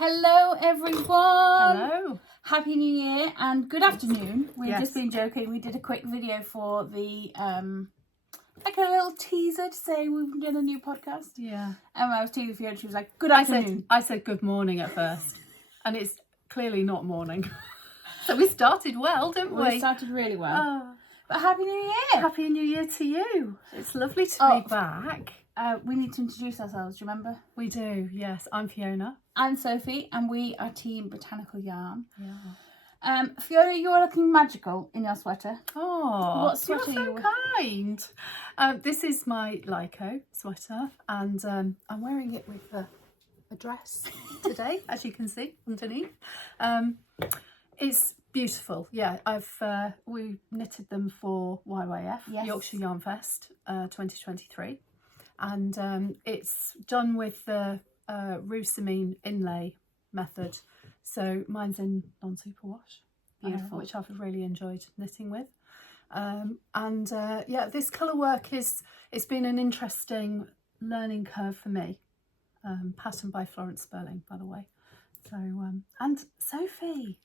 Hello everyone! Hello! Happy New Year and good afternoon. We've just been joking. We did a quick video for the, like a little teaser to say we've done a new podcast. Yeah. And I was teasing Fiona, she was like, good afternoon. I said good morning at first. And it's clearly not morning. So we started well, didn't we? We started really well. Oh. But Happy New Year! Happy New Year to you. It's lovely to be back. We need to introduce ourselves, do you remember? We do, yes. I'm Fiona. I'm Sophie and we are Team Botanical Yarn. Yeah. Fiona, you are looking magical in your sweater. Oh, what sweater you're so kind. This is my Liko sweater and I'm wearing it with a dress today, as you can see underneath. It's beautiful. Yeah, we knitted them for YYF, yes. Yorkshire Yarn Fest 2023. And it's done with the Rusamine inlay method. So mine's in non-superwash, beautiful, which I've really enjoyed knitting with. Yeah, this colour work it's been an interesting learning curve for me. Patterned by Florence Spurling, by the way. So and Sophie,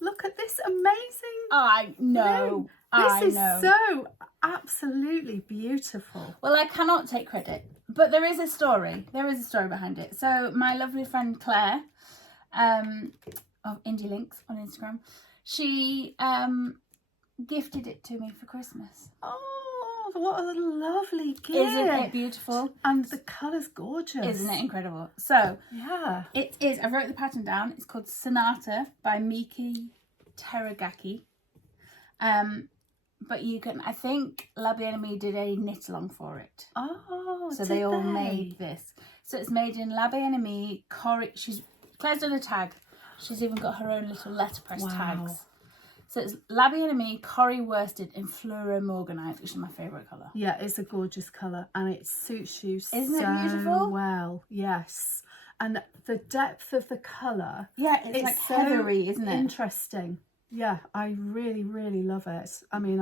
look at this amazing. I know. This is so absolutely beautiful. Well, I cannot take credit, but there is a story. There is a story behind it. So my lovely friend Claire, of Indie Links on Instagram, she gifted it to me for Christmas. Oh, what a lovely gift! Isn't it beautiful? And the colour's gorgeous. Isn't it incredible? So yeah, it is. I wrote the pattern down. It's called Sonata by Miki Teragaki. But you can, I think La Bien-Aimée did a knit along for it. Oh, so they all made this. So it's made in La Bien-Aimée, Coorie. Claire's done a tag. She's even got her own little letterpress tags. So it's La Bien-Aimée, Coorie worsted in Fluoro Morganite, which is my favourite colour. Yeah, it's a gorgeous colour and it suits you so Isn't it beautiful? Well. Yes. And the depth of the colour. Yeah, it's like so heathery, isn't it? Interesting. Yeah, I really, really love it. I mean,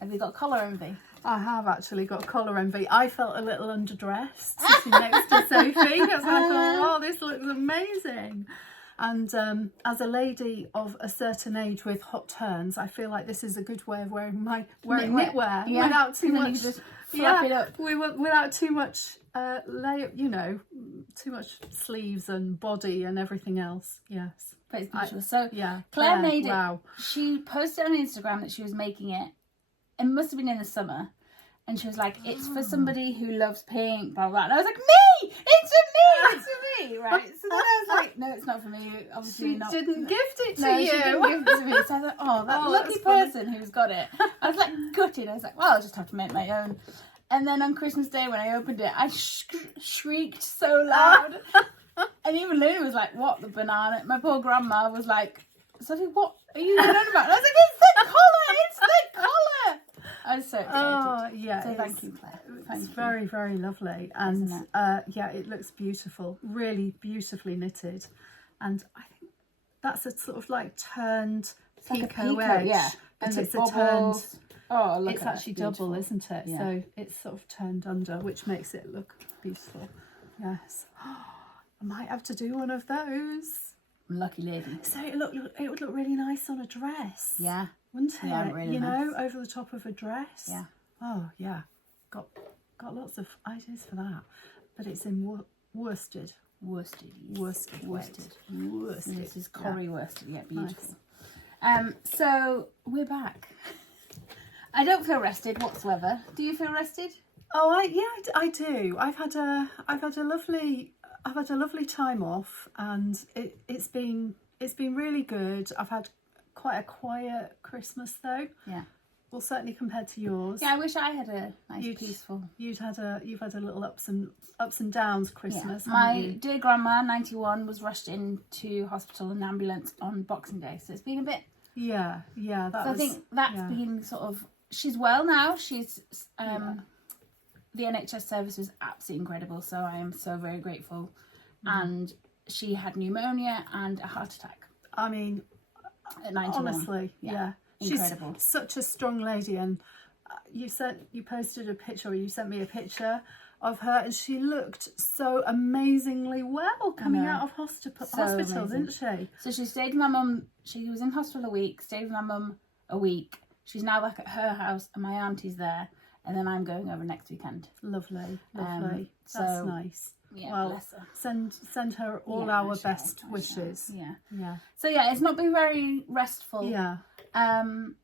Have you got colour envy? I have actually got colour envy. I felt a little underdressed sitting next to Sophie. I was like, oh, this looks amazing. And as a lady of a certain age with hot turns, I feel like this is a good way of wearing knitwear without too much. Just flap it up. Without too much too much sleeves and body and everything else. Yes. But it's beautiful. So yeah, Claire made it. Wow. She posted on Instagram that she was making it. It must have been in the summer. And she was like, it's for somebody who loves pink, blah, blah. And I was like, me! It's for me! Right? So then I was like, no, it's not for me. Obviously she not. didn't gift it to you. No, she didn't gift it to me. So I was like, oh, that lucky person who's got it. I was like gutted. I was like, well, I'll just have to make my own. And then on Christmas Day when I opened it, I shrieked so loud. And even Lily was like, what, the banana? My poor grandma was like, Sophie, what are you going on about? And I was like, it's the colour! It's the colour! I was so excited. Oh, yeah. So thank you, Claire. It's very, very lovely. And yeah, it looks beautiful. Really beautifully knitted. And I think that's a sort of like turned picot edge. Yeah. And it's bobbles. a turned... Oh, look, it's actually double, isn't it? Yeah. So it's sort of turned under, which makes it look beautiful. Yes. I might have to do one of those. Lucky lady. So it would look really nice on a dress. Yeah. Wouldn't it? Yeah, really you nice. know, over the top of a dress. Yeah. Oh yeah. Got lots of ideas for that. But it's in worsted. Worsted. This is Coorie worsted. Yeah, beautiful. Nice. So we're back. I don't feel rested whatsoever. Do you feel rested? Oh, I do. I've had a lovely time off, and it's been really good. I've had quite a quiet Christmas though. Yeah. Well, certainly compared to yours. Yeah, I wish I had a nice peaceful. You've had a little ups and downs Christmas. Yeah. My dear grandma, 91, was rushed into hospital in an ambulance on Boxing Day, so it's been a bit. Yeah. I think that's been sort of. She's well now. She's the NHS service was absolutely incredible, so I am so very grateful. And she had pneumonia and a heart attack. I mean, at 91. Honestly, yeah. Incredible. She's such a strong lady, and you posted a picture, or you sent me a picture of her, and she looked so amazingly well coming out of hospital, didn't she? So she stayed with my mum. She was in hospital a week, stayed with my mum a week. She's now back at her house and my auntie's there, and then I'm going over next weekend. Lovely, lovely. So, that's nice. Yeah, well, bless her. Send her all our best wishes. Yeah. Yeah. So yeah, it's not been very restful. Yeah. And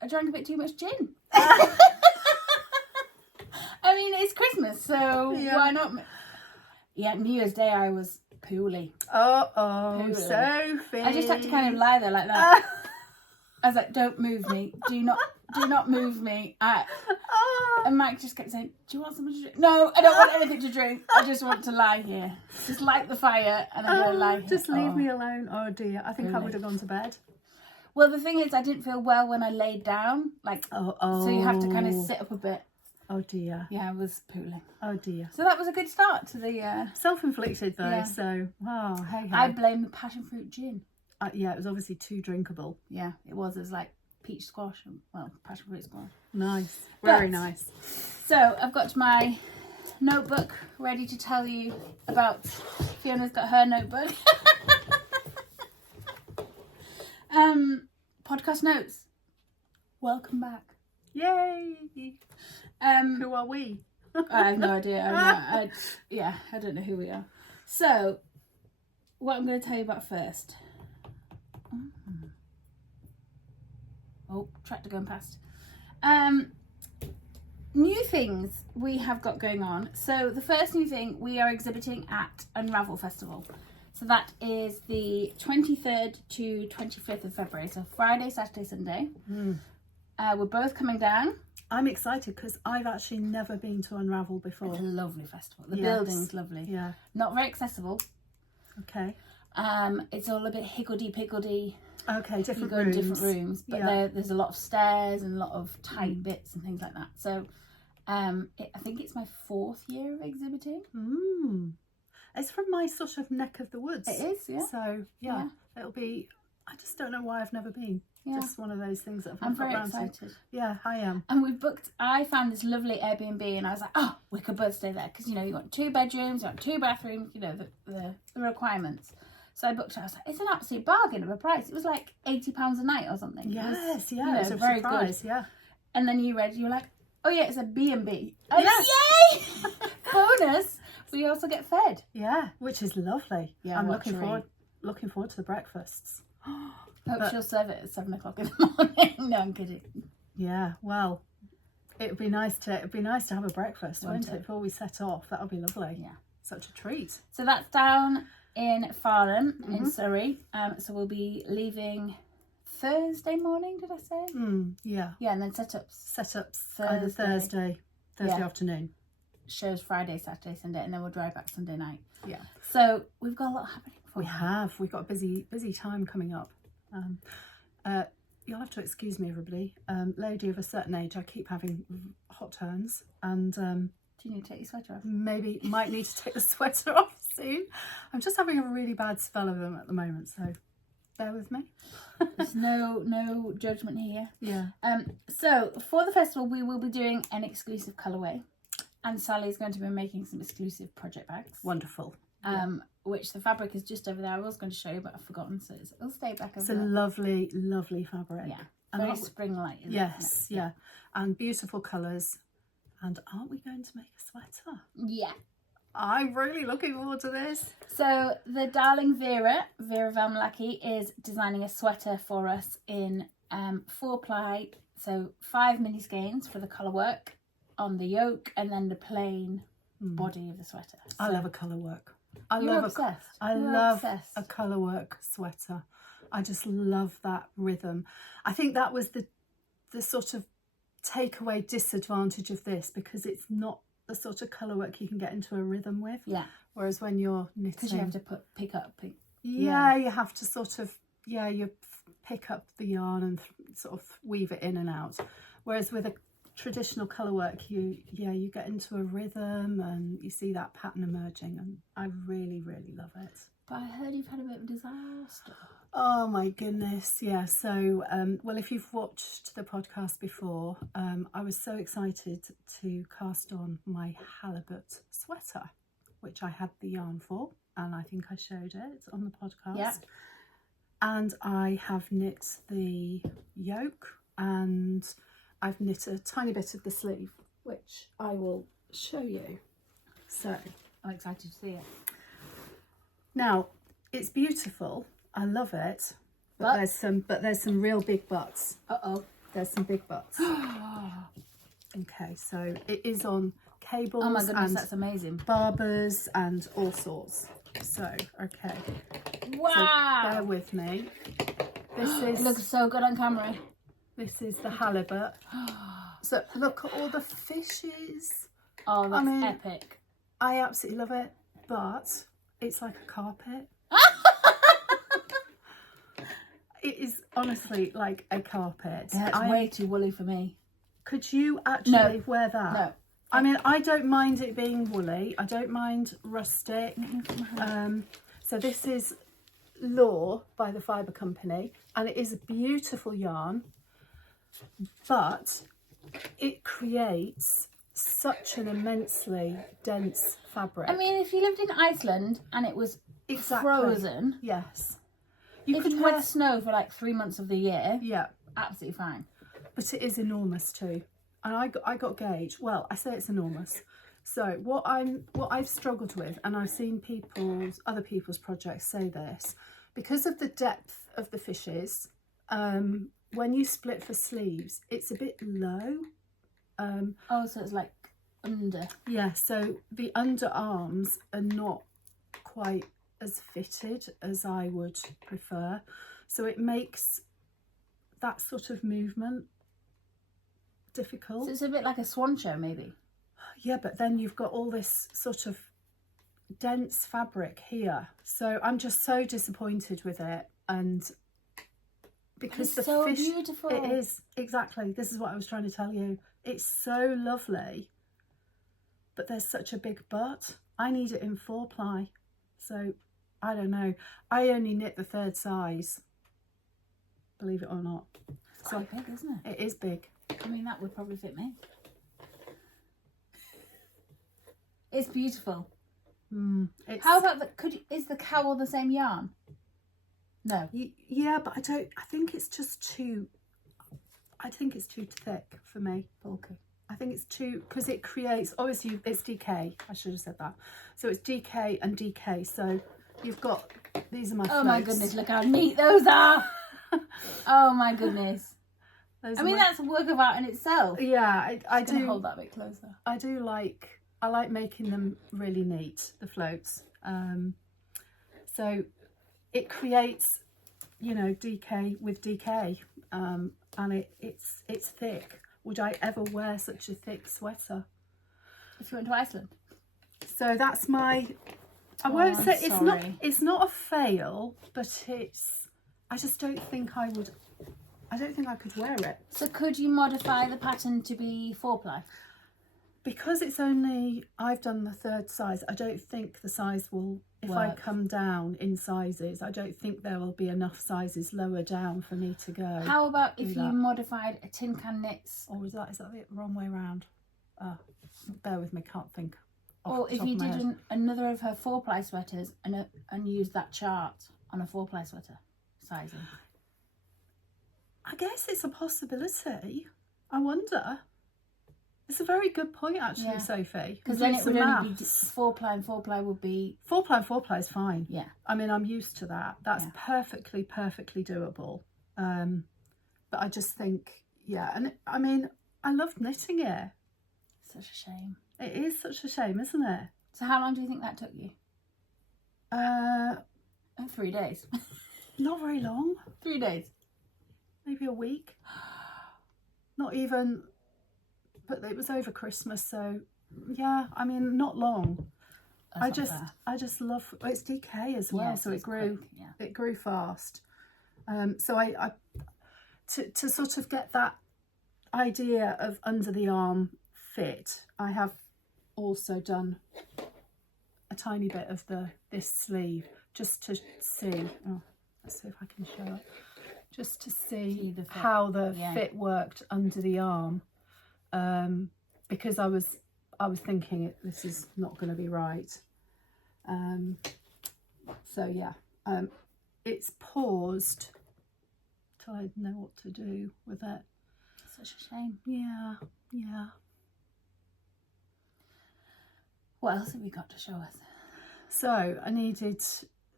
I drank a bit too much gin. I mean, it's Christmas, so why not? Yeah, New Year's Day I was poorly. Poorly. Sophie. I just had to kind of lie there like that. I was like, don't move me. Do not move me. And Mike just kept saying, do you want something to drink? No, I don't want anything to drink. I just want to lie here. Just light the fire and I'm going to lie here. Just leave me alone. Oh dear, I think I would have gone to bed. Well, the thing is, I didn't feel well when I laid down. Like, so you have to kind of sit up a bit. Oh dear. Yeah, I was pooling. Oh dear. So that was a good start to the... Self-inflicted though, so, wow, hey. I blame the passion fruit gin. Yeah, it was obviously too drinkable. Yeah, it was. It was like peach squash and, well, passion fruit squash. Nice. Very nice. So I've got my notebook ready to tell you about... Fiona's got her notebook. Podcast notes. Welcome back. Yay! Who are we? I have no idea. I don't know who we are. So, what I'm going to tell you about first. Oh, tractor going past. New things we have got going on. So the first new thing, we are exhibiting at Unravel Festival. So that is the 23rd to 25th of February. So Friday, Saturday, Sunday. We're both coming down. I'm excited because I've actually never been to Unravel before. It's a lovely festival. The building's lovely. Yeah. Not very accessible. Okay. It's all a bit higgledy-piggledy. Okay, different you go rooms. In different rooms, but there's a lot of stairs and a lot of tight bits and things like that. So I think it's my 4th year of exhibiting. It's from my sort of neck of the woods. It is, yeah. So yeah, it'll be. I just don't know why I've never been. Yeah. Just one of those things that I'm very excited. Yeah, I am. And we've booked. I found this lovely Airbnb, and I was like, oh, we could both stay there because you want 2 bedrooms, you want 2 bathrooms, the requirements. So I booked it. I was like, it's an absolute bargain of a price. It was like £80 a night or something. Yes, it was a very surprise, good. Yeah. And then you were like, oh yeah, it's a B&B. Yes. Yay! Bonus. We also get fed. Yeah, which is lovely. Yeah, I'm looking forward to the breakfasts. Hope she'll serve it at 7 o'clock in the morning. No, I'm kidding. Yeah, well, it'd be nice to have a breakfast, wouldn't it? Before we set off. That would be lovely. Yeah, such a treat. So that's down in Farnham in Surrey. So we'll be leaving Thursday morning. Did I say? Yeah. Yeah, and then setups either Thursday afternoon. Shows Friday, Saturday, Sunday, and then we'll drive back Sunday night. Yeah. So we've got a lot happening. We've got a busy time coming up. You'll have to excuse me, everybody. Lady of a certain age, I keep having hot turns, and do you need to take your sweater off? Maybe might need to take the sweater off soon. I'm just having a really bad spell of them at the moment, so bear with me. There's no judgment here. Yeah. So for the festival, we will be doing an exclusive colourway, and Sally's going to be making some exclusive project bags. Wonderful. Which the fabric is just over there. I was going to show you, but I've forgotten, so it'll stay back over there. It's a lovely, lovely fabric. Yeah, very spring-like. Yes, yeah, and beautiful colours. And aren't we going to make a sweater? Yeah. I'm really looking forward to this. So the darling Veera Välimäki is designing a sweater for us in 4-ply, so 5 mini skeins for the colour work on the yoke, and then the plain body of the sweater. So I love a colour work. I love a colour work sweater. I just love that rhythm. I think that was the sort of takeaway disadvantage of this, because it's not the sort of colour work you can get into a rhythm with. Yeah. Whereas when you're knitting, because you have to pick up. Yeah, you have to sort of you pick up the yarn and sort of weave it in and out. Whereas with a traditional colour work, you get into a rhythm and you see that pattern emerging, and I really, really love it. But I heard you've had a bit of a disaster. Oh my goodness, yeah. So, well, if you've watched the podcast before, I was so excited to cast on my halibut sweater, which I had the yarn for, and I think I showed it on the podcast. Yeah. And I have knit the yoke, and I've knit a tiny bit of the sleeve, which I will show you. So, I'm excited to see it. now, it's beautiful. I love it, but there's some real big butts. There's some big butts. Okay, so it is on cables. Oh my goodness, and that's amazing. barbers and all sorts. So okay, Wow. so bear with me. This It looks is so good on camera. this is the halibut. So look at all the fishes. Oh, that's I mean, epic. I absolutely love it, but it's like a carpet. It is honestly like a carpet. Yeah, it's way too woolly for me. Could you actually wear that? No. I mean, I don't mind it being woolly. I don't mind rustic. So this is Law by the Fibre Company, and it is a beautiful yarn, but it creates such an immensely dense fabric. I mean, if you lived in Iceland and it was frozen, Yes. if you had snow for like 3 months of the year, Yeah. absolutely fine. But it is enormous too, and I got gauge. Well, I say it's enormous. So what I've struggled with, and I've seen other people's projects say this, because of the depth of the fishes, when you split for sleeves, it's a bit low. Oh, so it's like under. Yeah, so the underarms are not quite as fitted as I would prefer, so it makes that sort of movement difficult. So it's a bit like a swan show, maybe. Yeah, but then you've got all this sort of dense fabric here, so I'm just so disappointed with it. And because It's the so fish, beautiful. it is, exactly, this is what I was trying to tell you. It's so lovely, but there's such a big butt. I need it in 4-ply, so I don't know. I only knit the 3rd size, believe it or not. It's quite big, isn't it? It is big. I mean, that would probably fit me. It's beautiful. How about is the cowl the same yarn? No. Yeah, but I think it's just too, I think it's too thick for me. Bulky. I think it's too, because it creates, obviously it's DK, I should have said that. So it's DK and DK, so you've got, these are my floats. Oh my goodness, look how neat those are. Oh my goodness. Those I mean, that's a work of art in itself. Yeah, I do. Hold that a bit closer. I like making them really neat, the floats. So it creates, you know, DK with DK, and it's thick. Would I ever wear such a thick sweater? If you went to Iceland. So that's my, I won't say, sorry. it's not a fail, but it's, I just don't think I don't think I could wear it. So could you modify the pattern to be 4-ply? Because it's only, I've done the 3rd size, I don't think the size will, if I come down in sizes, I don't think there will be enough sizes lower down for me to go. How about if you modified a tin can knits? Or is that the wrong way around? Bear with me, can't think. Or if you did another of her 4-ply sweaters and used that chart on a 4-ply sweater sizing? I guess it's a possibility. I wonder. It's a very good point, actually, Sophie. Because then it would only be 4-ply, and 4-ply would be 4-ply and 4-ply is fine. Yeah. I mean, I'm used to that. That's perfectly doable. But I just think, yeah, and I mean, I love knitting it. Such a shame. It is such a shame, isn't it? So how long do you think that took you? 3 days. Not very long. 3 days. Maybe a week. Not even, but it was over Christmas, so yeah, I mean, not long. I just love, it's DK as well, so it grew, it grew fast. So I to sort of get that idea of under the arm fit, I have also done a tiny bit of this sleeve just to see. Oh, Let's see if I can show it. Just to see the fit. how the fit worked under the arm. Because I was thinking this is not going to be right. So yeah, it's paused till I know what to do with it. Such a shame. Yeah, yeah. What else have you got to show us? So I needed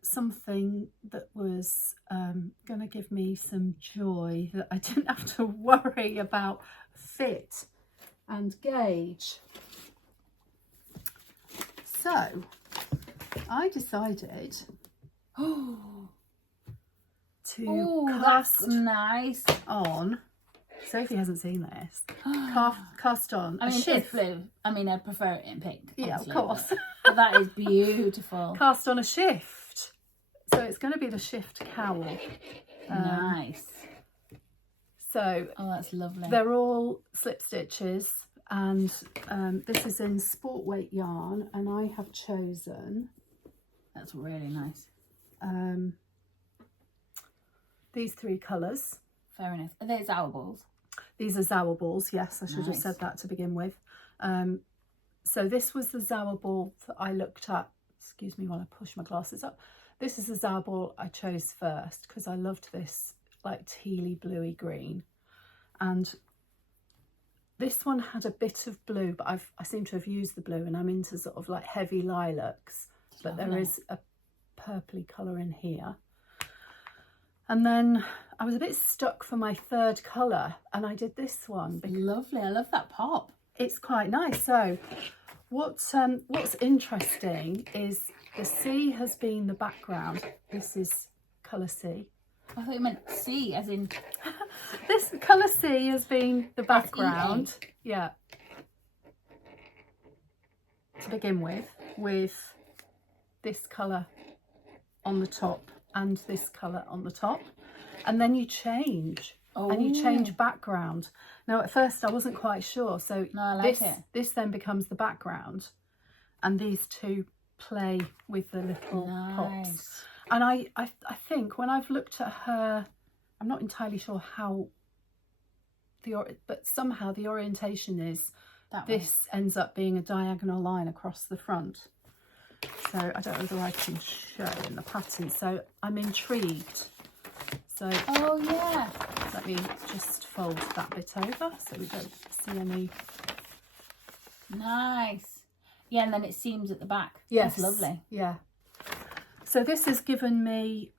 something that was going to give me some joy, that I didn't have to worry about fit and gauge. So I decided to that's cast nice. on. Sophie hasn't seen this. Cast on I mean, a shift. it's blue. I mean, I prefer it in pink. Yeah, of obviously, course. But that is beautiful. Cast on a shift. So it's going to be the shift cowl. Nice. So that's lovely. they're all slip stitches, and this is in sport weight yarn, and I have chosen. That's really nice. These 3 colours. Fair enough. Are they Zower balls? These are Zower balls, yes, I should have said that to begin with. So this was the Zower ball that I looked at. Excuse me while I push my glasses up. This is the Zower ball I chose first because I loved this like tealy bluey green. And this one had a bit of blue, but I seem to have used the blue, and I'm into sort of like heavy lilacs. But there is a purpley colour in here. And then I was a bit stuck for my 3rd colour, and I did this one. Lovely. I love that pop. It's quite nice. So what's interesting is the C has been the background. This is colour C. I thought you meant C as in... This colour C has been the background. Yeah. To begin with this colour on the top and this colour on the top. And then you change. And you change background. Now at first I wasn't quite sure, so no, I like it. This then becomes the background, and these 2 play with the little pops. And I think when I've looked at her, I'm not entirely sure how but somehow the orientation is that this ends up being a diagonal line across the front. So I don't know whether I can show in the pattern. So I'm intrigued. So yeah, let me just fold that bit over so we don't see any. Nice. Yeah, and then it seams at the back. Yes. That's lovely. Yeah. So this has given me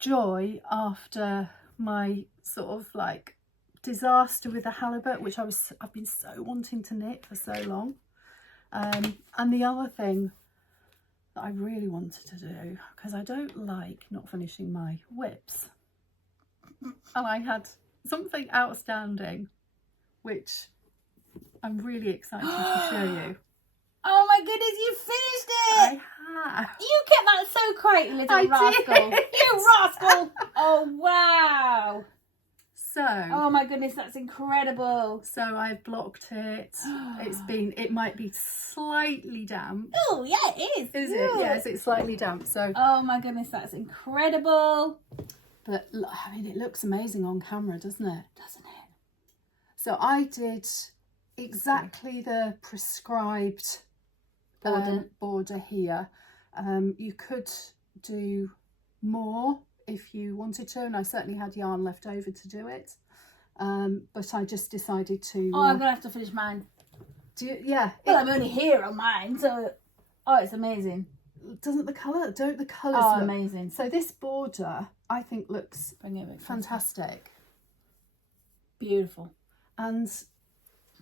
joy after my sort of like disaster with the halibut, which I've been so wanting to knit for so long. And the other thing that I really wanted to do, because I don't like not finishing my whips, and I had something outstanding which I'm really excited to show you. Oh my goodness, you finished it! I have. You kept that so quiet, you little rascal. Did. You rascal! Oh wow! So. Oh my goodness, that's incredible. So I've blocked it. It might be slightly damp. Oh yeah, it is. Is it? Yes, it's slightly damp. So. Oh my goodness, that's incredible. But I mean, it looks amazing on camera, doesn't it? Doesn't it? So I did exactly the prescribed border here. You could do more if you wanted to, and I certainly had yarn left over to do it. But I just decided to. Oh, I'm gonna have to finish mine. Yeah. Well, I'm only here on mine, so it's amazing. Don't the colours look amazing? So this border, I think, looks fantastic. Beautiful. And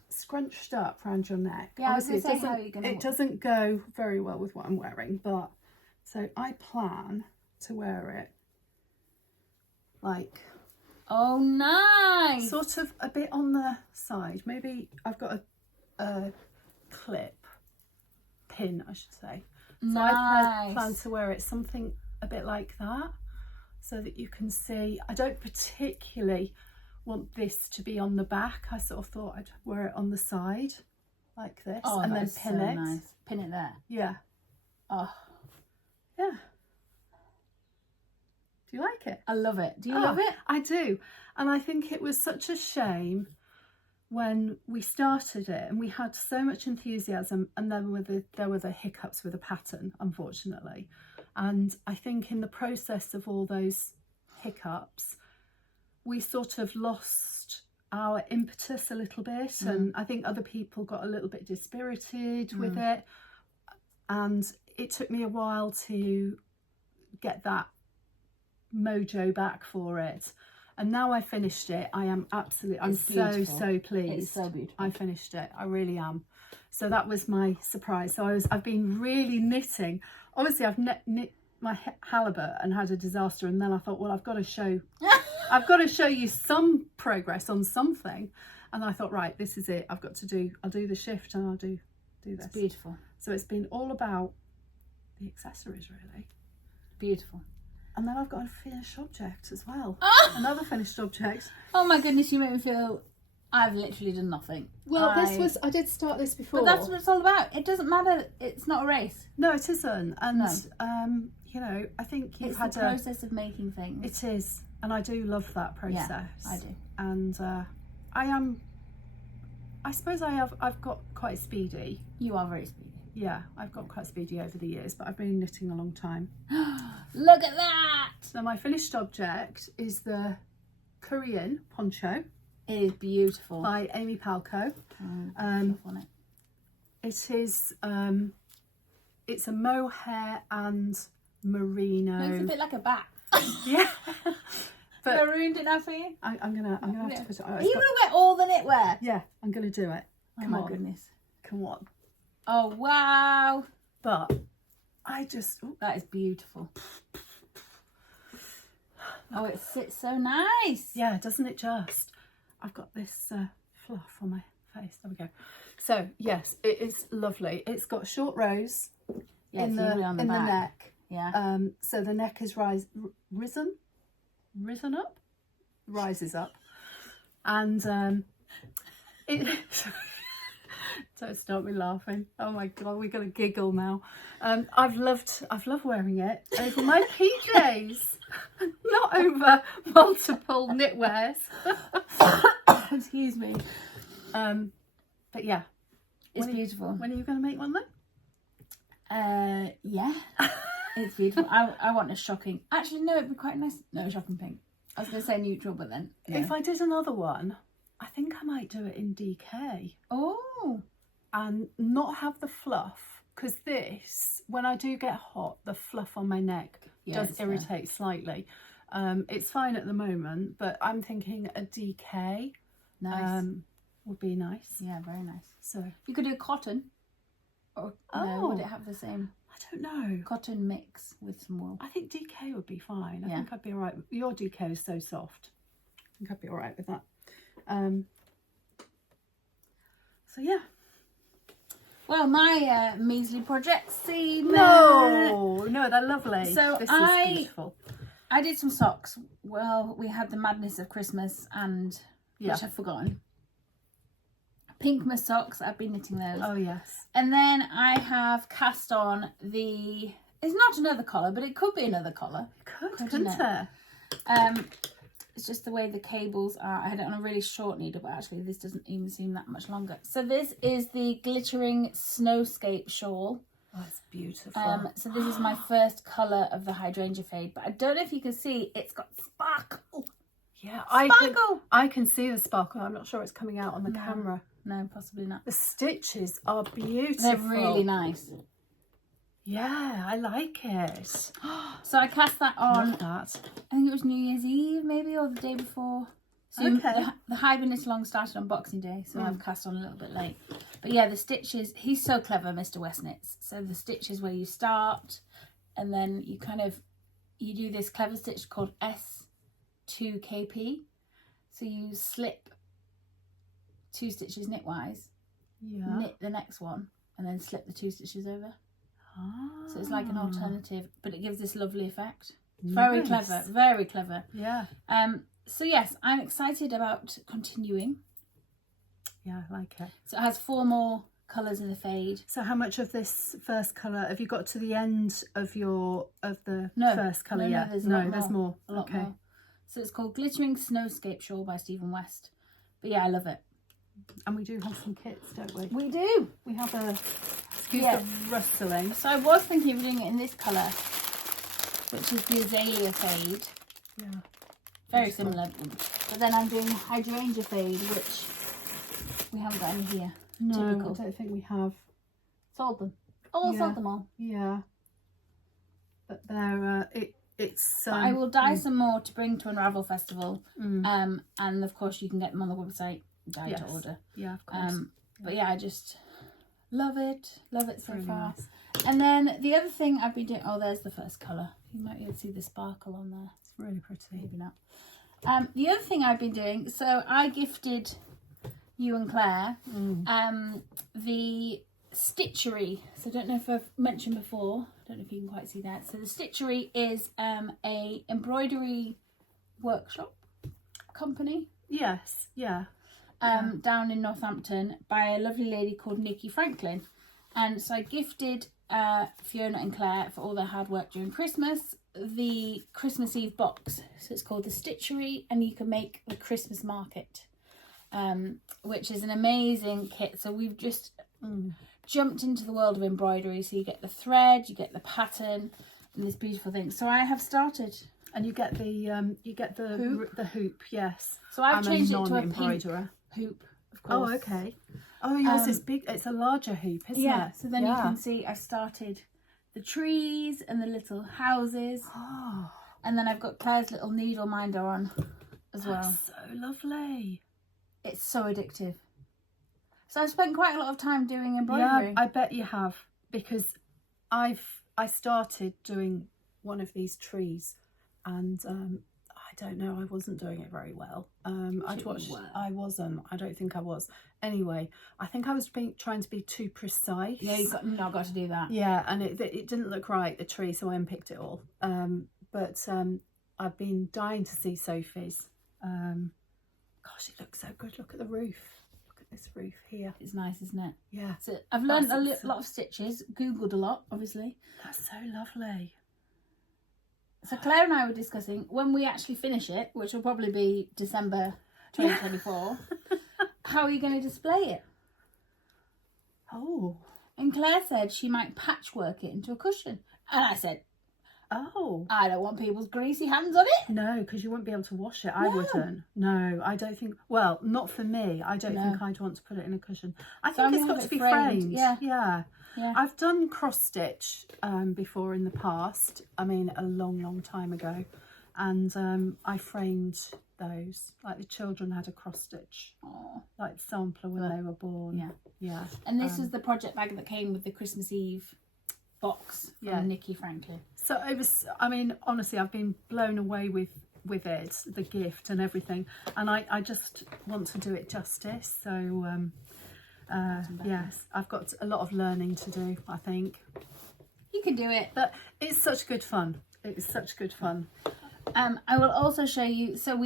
scrunched up around your neck. Yeah, obviously it doesn't go very well with what I'm wearing, but so I plan to wear it like, oh nice, sort of a bit on the side. Maybe I've got a pin, I should say. So nice. I plan to wear it something a bit like that, so that you can see. I don't particularly want this to be on the back. I sort of thought I'd wear it on the side like this, and then pin it. Nice. Pin it there. Yeah. Oh yeah. like it? I love it. Do you love it? I do. And I think it was such a shame when we started it and we had so much enthusiasm, and then there were the hiccups with the pattern, unfortunately. And I think in the process of all those hiccups, we sort of lost our impetus a little bit, and I think other people got a little bit dispirited with it, and it took me a while to get that mojo back for it. And now I finished it. I'm so pleased. It's so beautiful. I finished it. I really am. So that was my surprise. So I've been really knitting. Obviously, I've knit my halibut and had a disaster, and then I thought, well, I've got to show you some progress on something. And I thought, right, this is it. I'll do the shift, and I'll do this. It's beautiful. So it's been all about the accessories, really. Beautiful. And then I've got a finished object as well. Another finished object. Oh my goodness, you make me feel I've literally done nothing. Well, I did start this before. But that's what it's all about. It doesn't matter. It's not a race. No, it isn't. And, you know, I think you've had the process of making things. It is. And I do love that process. Yeah, I do. And I suppose I've got quite speedy. You are very speedy. Yeah, I've got quite speedy over the years, but I've been knitting a long time. Look at that! So my finished object is the Korean Poncho. It is beautiful. By Amy Palco. It is, it's a mohair and merino. Looks a bit like a bat. Yeah. But I ruined it now for you. I'm gonna have to put it on. Are you gonna wear all the knitwear? Yeah, I'm gonna do it. Come on. Goodness. Come on. Oh wow. But I just that is beautiful. Oh, it sits so nice. Yeah, doesn't it just? I've got this fluff on my face. There we go. So yes, it is lovely. It's got short rows in the neck. Yeah. So the neck is risen up, rises up, and it. Don't start me laughing. Oh my god, we're gonna giggle now. I've loved wearing it over my PJs, not over multiple knitwears. Excuse me. But yeah, it's beautiful. When are you gonna make one then? Yeah, it's beautiful. I want a shocking. Actually, no, it'd be quite nice. No, shocking pink. I was gonna say neutral, but then no. If I did another one, I think I might do it in DK. Oh. And not have the fluff, because this, when I do get hot, the fluff on my neck does irritate slightly. It's fine at the moment, but I'm thinking a DK would be nice. Yeah, very nice. So you could do cotton, or would it have the same? I don't know. Cotton mix with some wool. I think DK would be fine. I think I'd be all right. Your DK is so soft. I think I'd be all right with that. So yeah. Well, my measly projects seem... No, they're lovely. So this is beautiful. I did some socks. Well, we had the madness of Christmas and which I've forgotten. Pinkmas socks. I've been knitting those. Oh yes. And then I have cast on the... It's not another collar, but it could be another collar. Couldn't it? It's just the way the cables are. I had it on a really short needle, but actually this doesn't even seem that much longer. So this is the glittering snowscape shawl. Oh, it's beautiful. So this is my first colour of the hydrangea fade, but I don't know if you can see, it's got sparkle. Yeah, sparkle. I can see the sparkle. I'm not sure it's coming out on the camera. No, possibly not. The stitches are beautiful. They're really nice. Yeah, I like it. So I cast that on. Love that. I think it was New Year's Eve, maybe, or the day before. So the hibernate long started on Boxing Day, so I've cast on a little bit late. But yeah, the stitches, he's so clever, Mr. Westnitz. So the stitches where you start, and then you you do this clever stitch called S2KP. So you slip 2 stitches knitwise, knit the next one, and then slip the 2 stitches over. So it's like an alternative, but it gives this lovely effect. Very clever, very clever. Yeah. So yes, I'm excited about continuing. Yeah, I like it. So it has 4 more colours of the fade. So how much of this first colour have you got to the end of the first colour yet? There's more. A lot okay. more. So it's called Glittering Snowscape Shawl by Stephen West. But yeah, I love it. And we do have some kits, don't we? We do. We have excuse the rustling. So I was thinking of doing it in this colour, which is the Azalea fade. Yeah. Very similar. But then I'm doing Hydrangea fade, which we haven't got any here. No, Typical. I don't think we have. Sold them. Oh, Yeah. sold them all. Yeah. But they're, it's... But I will dye some more to bring to Unravel Festival. Mm. And of course you can get them on the website, dye to order. Yeah, of course. But yeah, I just love it so Really far. nice. And then the other thing I've been doing, oh, there's the first colour. You might be able to see the sparkle on there. It's really pretty. Maybe not. The other thing I've been doing, so I gifted you and Claire the stitchery. So I don't know if I've mentioned before. I don't know if you can quite see that. So the stitchery is a embroidery workshop company. Yes, yeah. Down in Northampton by a lovely lady called Nikki Franklin. And so I gifted Fiona and Claire, for all their hard work during Christmas, the Christmas Eve box. So it's called the Stitchery, and you can make the Christmas market, which is an amazing kit. So we've just jumped into the world of embroidery. So you get the thread, you get the pattern, and this beautiful thing. So I have started. And you get the hoop. The hoop, yes. So I've changed it to a pink embroiderer hoop, of course. Oh, okay. Oh, yours is big. It's a larger hoop, isn't it? So then you can see I've started the trees and the little houses. Oh, and then I've got Claire's little needle minder on as well. that's so lovely. It's so addictive. So I've spent quite a lot of time doing embroidery. Yeah, I bet you have, because I started doing one of these trees, and I don't know, I wasn't doing it very well. I'd watched. I wasn't. I don't think I was. Anyway, I think I was trying to be too precise. Yeah, you've not got to do that. Yeah, and it didn't look right, the tree, so I unpicked it all. But I've been dying to see Sophie's. Gosh, it looks so good. Look at the roof. Look at this roof here. It's nice, isn't it? Yeah. So I've learned a lot of stitches. Googled a lot, obviously. That's so lovely. So Claire and I were discussing when we actually finish it, which will probably be December 2024. How are you going to display it? Oh. And Claire said she might patchwork it into a cushion. And I said, oh, I don't want people's greasy hands on it. No, because you wouldn't be able to wash it. I wouldn't. No, I don't think. Well, not for me. I don't think I'd want to put it in a cushion. I think it's got to be framed. Yeah. I've done cross stitch before in the past. I mean, a long time ago, and I framed those. Like the children had a cross stitch, like sampler when they were born. Yeah. And this was the project bag that came with the Christmas Eve box from Nikki Franklin. So it was. I mean, honestly, I've been blown away with it, the gift and everything, and I just want to do it justice. So. Yes, I've got a lot of learning to do, I think. You can do it. But it's such good fun. It's such good fun. I will also show you, so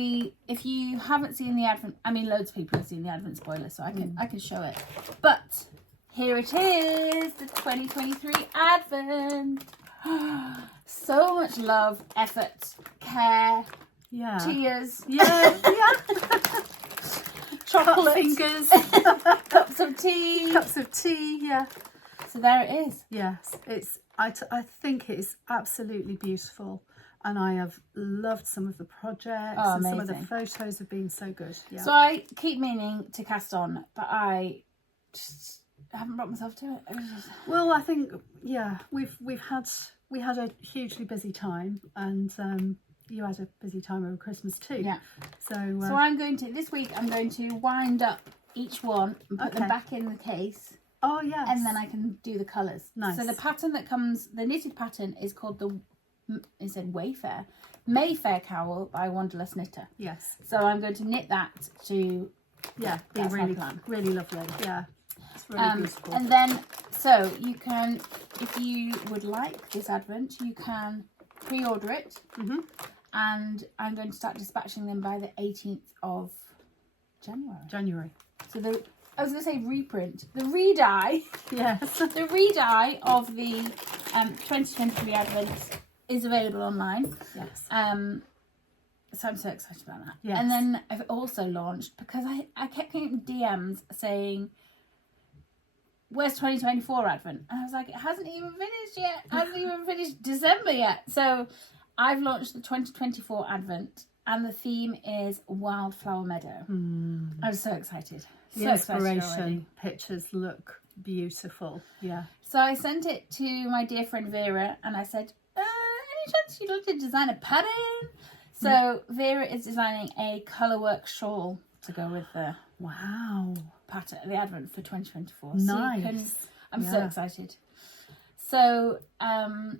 if you haven't seen the advent, I mean loads of people have seen the advent spoiler, so I can show it. But here it is, the 2023 advent. So much love, effort, care, tears. Yeah. Chocolate fingers, cups of tea. Yeah. So there it is. Yes, it's. I think it is absolutely beautiful, and I have loved some of the projects. Oh, and some of amazing. the photos have been so good. Yeah. So I keep meaning to cast on, but I just haven't brought myself to it. Well, I think we had a hugely busy time, and you had a busy time over Christmas too. Yeah. So I'm going to, this week, I'm going to wind up each one and put them back in the case. Oh, yes. And then I can do the colours. Nice. So the pattern that comes, the knitted pattern is called it said Mayfair Cowl by Wanderlust Knitter. Yes. So I'm going to knit that to, be that's really, my plan. really lovely. Yeah. It's really beautiful. And then, so you can, if you would like this advent, you can pre-order it. Mm-hmm. And I'm going to start dispatching them by the 18th of January. January. So I was going to say reprint. The re-dye. Yes. The re-dye of the 2023 Advents is available online. Yes. So I'm so excited about that. Yes. And then I've also launched, because I kept getting DMs saying, where's 2024 Advent? And I was like, it hasn't even finished yet. It hasn't even finished December yet. So I've launched the 2024 Advent, and the theme is Wildflower Meadow. I'm so excited. The inspiration pictures look beautiful. Yeah. So I sent it to my dear friend Veera, and I said, any chance you'd like to design a pattern? So Veera is designing a colourwork shawl to go with the pattern, the Advent for 2024. Nice. I'm so excited. So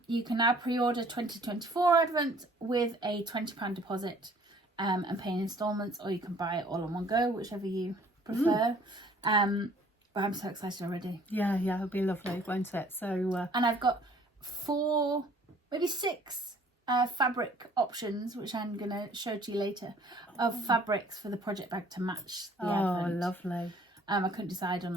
you can now pre-order 2024 Advent with a £20 deposit and pay in instalments, or you can buy it all in one go, whichever you prefer. But I'm so excited already. Yeah, it'll be lovely, won't it? So and I've got 4, maybe 6 fabric options, which I'm going to show to you later, of fabrics for the project bag to match the Advent. Lovely. I couldn't decide on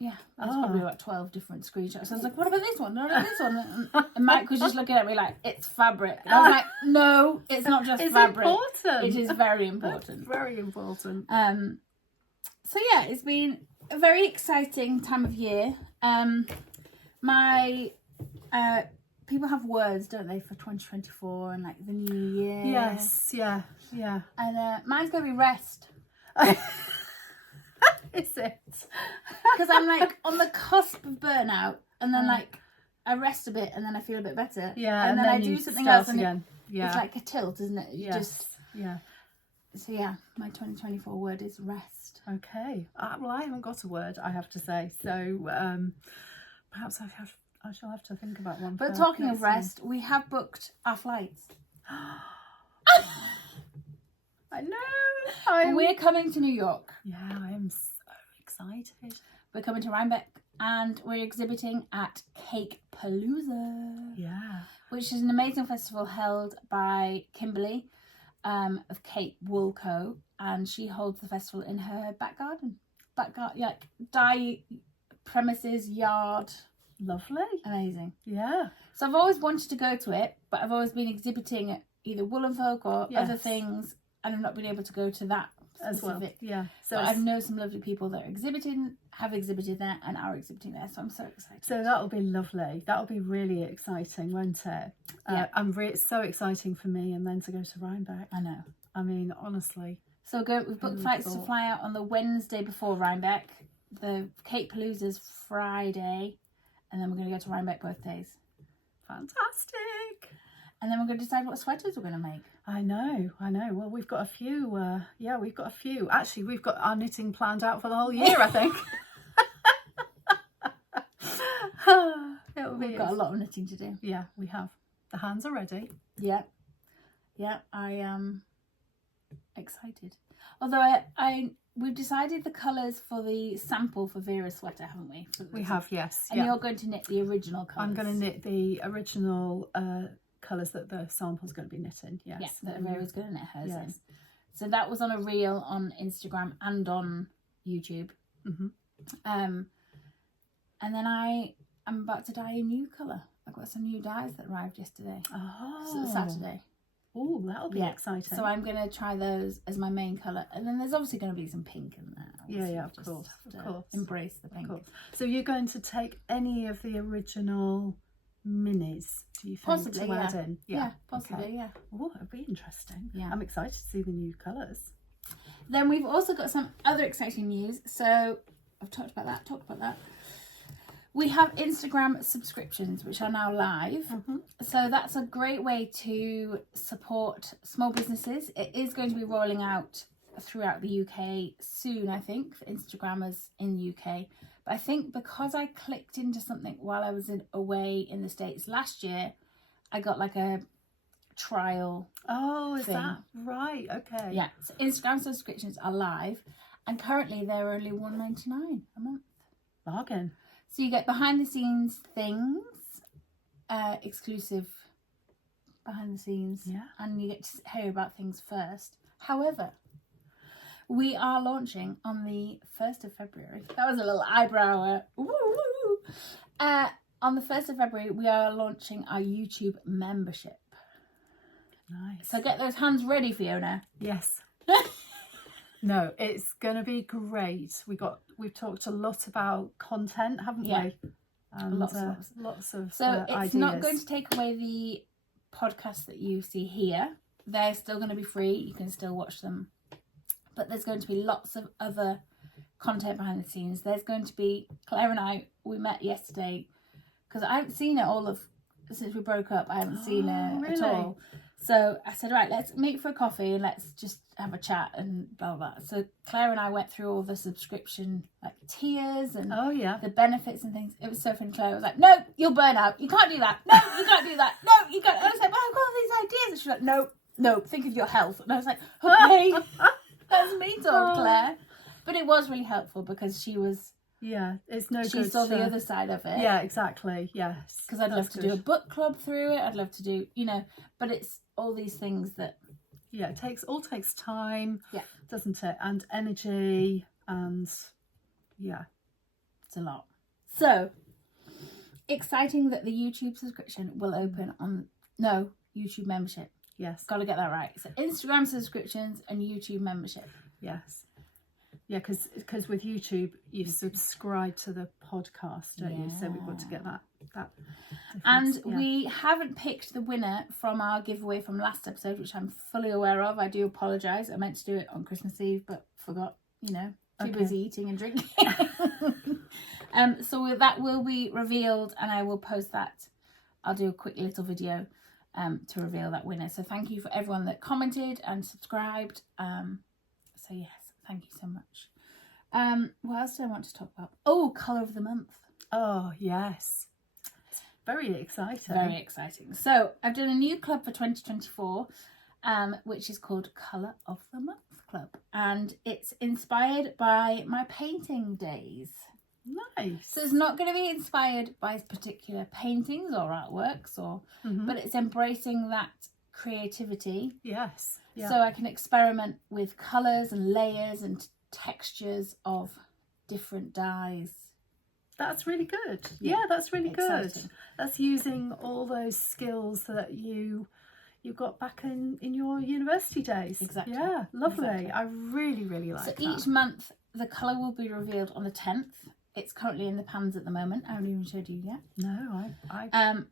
there's probably about 12 different screenshots. I was like, what about this one? What about this one? And Mike was just looking at me like, it's fabric. And I was like, no, it's not just fabric. It's important. It is very important. Very important. So yeah, it's been a very exciting time of year. My people have words, don't they, for 2024 and like the new year? Yes, yeah. And mine's going to be rest. Is it? Because I'm like on the cusp of burnout, and then like I rest a bit, and then I feel a bit better. Yeah, and then I do something else, and again. it's like a tilt, isn't it? You Yes. So yeah, my 2024 word is rest. Okay. Well, I haven't got a word, I have to say. So perhaps I shall have to think about one. But talking of rest, we have booked our flights. I know. We're coming to New York. Yeah, I am so excited. We're coming to Rhinebeck, and we're exhibiting at Cake Palooza. Yeah. Which is an amazing festival held by Kimberly of Cape Wool Co. And she holds the festival in her back garden, like dye premises, yard. Lovely. Amazing. Yeah. So I've always wanted to go to it, but I've always been exhibiting at either Woolen Folk or other things, and I've not been able to go to that specific. As well. Yeah. So I know some lovely people that have exhibited there, and are exhibiting there. So I'm so excited. So that'll be lovely. That'll be really exciting, won't it? Yeah. It's so exciting for me, and then to go to Rhinebeck. I know. I mean, honestly. So we've booked flights to fly out on the Wednesday before Rhinebeck. The Cake Palooza's Friday, and then we're going to go to Rhinebeck both days. Fantastic. And then we're going to decide what sweaters we're going to make. I know. Well, we've got a few. We've got a few. Actually, we've got our knitting planned out for the whole year, I think. We've got a lot of knitting to do. Yeah, we have. The hands are ready. Yeah, I am excited. Although we've decided the colours for the sample for Veera's sweater, haven't we? We have, yes. And you're going to knit the original colours. I'm going to knit the original colours that the sample's going to be knitting. Yes. Yeah, that Veera's going to knit hers in. So that was on a reel on Instagram and on YouTube. And then I'm about to dye a new colour. I've got some new dyes that arrived yesterday. So Saturday. Oh, that'll be exciting. So I'm going to try those as my main colour. And then there's obviously going to be some pink in there. Yeah, of course. Embrace the pink. So you're going to take any of the original minis, do you think, possibly, to add in? Yeah, possibly, yeah. Oh, it'll be interesting. Yeah. I'm excited to see the new colours. Then we've also got some other exciting news. So I've talked about that. We have Instagram subscriptions, which are now live. So that's a great way to support small businesses. It is going to be rolling out throughout the UK soon, I think, for Instagrammers in the UK. But I think because I clicked into something while I was away in the States last year, I got like a trial. Oh, is that right? Okay. Yeah. So Instagram subscriptions are live, and currently they're only $1.99 a month. Bargain. So you get behind the scenes things, exclusive behind the scenes, and you get to hear about things first. However, We are launching on the 1st of February. That was a little eyebrow. On the 1st of February, we are launching our YouTube membership. Nice. So get those hands ready, Fiona. Yes. No, it's going to be great. We've talked a lot about content, haven't we? And lots of So it's ideas. not going to take away the podcasts that you see here. They're still going to be free. You can still watch them. But there's going to be lots of other content behind the scenes. There's going to be Claire and I. We met yesterday because I haven't seen her since we broke up. I haven't seen her at all. So I said, right, let's meet for a coffee and let's just have a chat and blah, blah, blah. So Claire and I went through all the subscription tiers and the benefits and things. It was so funny. Claire was like, no, you'll burn out. You can't do that. No, you can't do that. No, you can't. And I was like, but I've got all these ideas. And she was like, no, think of your health. And I was like, okay, that's me talk, Claire. But it was really helpful because she was... Yeah, it's no good. She saw the other side of it. Yeah, exactly. Yes. Because I'd love to do a book club through it. I'd love to do, but it's all these things that... Yeah, it takes time. Yeah. Doesn't it? And energy and it's a lot. So, exciting that the YouTube subscription will open on... No, YouTube membership. Yes. Got to get that right. So Instagram subscriptions and YouTube membership. Yes. Yeah, because with YouTube you subscribe to the podcast, don't you? So we've got to get that. And we haven't picked the winner from our giveaway from last episode, which I'm fully aware of. I do apologise. I meant to do it on Christmas Eve, but forgot. Too busy eating and drinking. So that will be revealed, and I will post that. I'll do a quick little video to reveal that winner. So thank you for everyone that commented and subscribed. So yes. Thank you so much. What else do I want to talk about? Oh, colour of the month. Oh, yes. It's very exciting. Very exciting. So I've done a new club for 2024, which is called Colour of the Month Club. And it's inspired by my painting days. Nice. So it's not going to be inspired by particular paintings or artworks, but it's embracing that creativity. Yes. Yeah. So I can experiment with colours and layers and textures of different dyes. That's really good. Yeah, that's really exciting. Good. That's using all those skills that you got back in your university days. Exactly. Yeah, lovely. Exactly. I really, really like that. So each month the colour will be revealed on the 10th. It's currently in the pans at the moment. I haven't even showed you yet. No,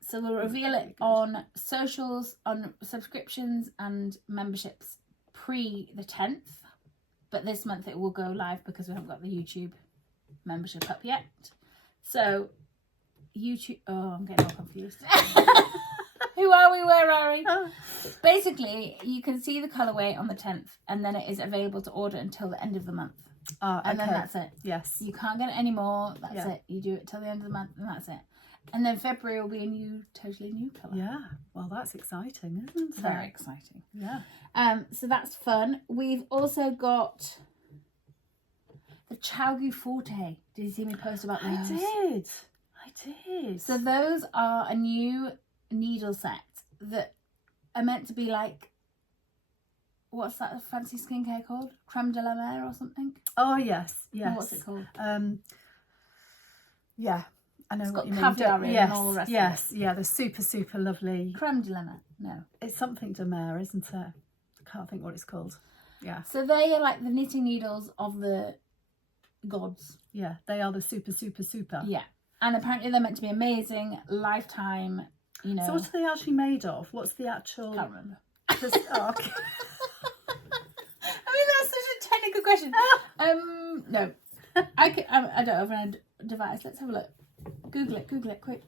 so we'll reveal it on socials, on subscriptions and memberships pre the 10th. But this month it will go live because we haven't got the YouTube membership up yet. So YouTube... Oh, I'm getting all confused. Who are we? Where are we? Basically, you can see the colourway on the 10th and then it is available to order until the end of the month. And then that's it. Yes. You can't get it anymore. That's it. You do it till the end of the month and that's it. And then February will be a totally new colour. Yeah. Well, that's exciting, isn't it? Very exciting. Yeah. So that's fun. We've also got the Chiaogoo Forte. Did you see me post about those? I did. So those are a new needle set that are meant to be like, what's that fancy skincare called? Creme de la Mer or something? Oh, yes. Or what's it called? Yeah, I know it's what got you mean. caviar in and all the rest of it. Yeah, the super, super lovely. Creme de la Mer, no. It's something de mer, isn't it? I can't think what it's called. Yeah. So they are like the knitting needles of the gods. Yeah, they are the super, super, super. Yeah. And apparently they're meant to be amazing, lifetime, So what are they actually made of? What's the actual... Can't remember. Okay. I mean, that's such a technical question. No. I don't have a device. Let's have a look. Google it quick.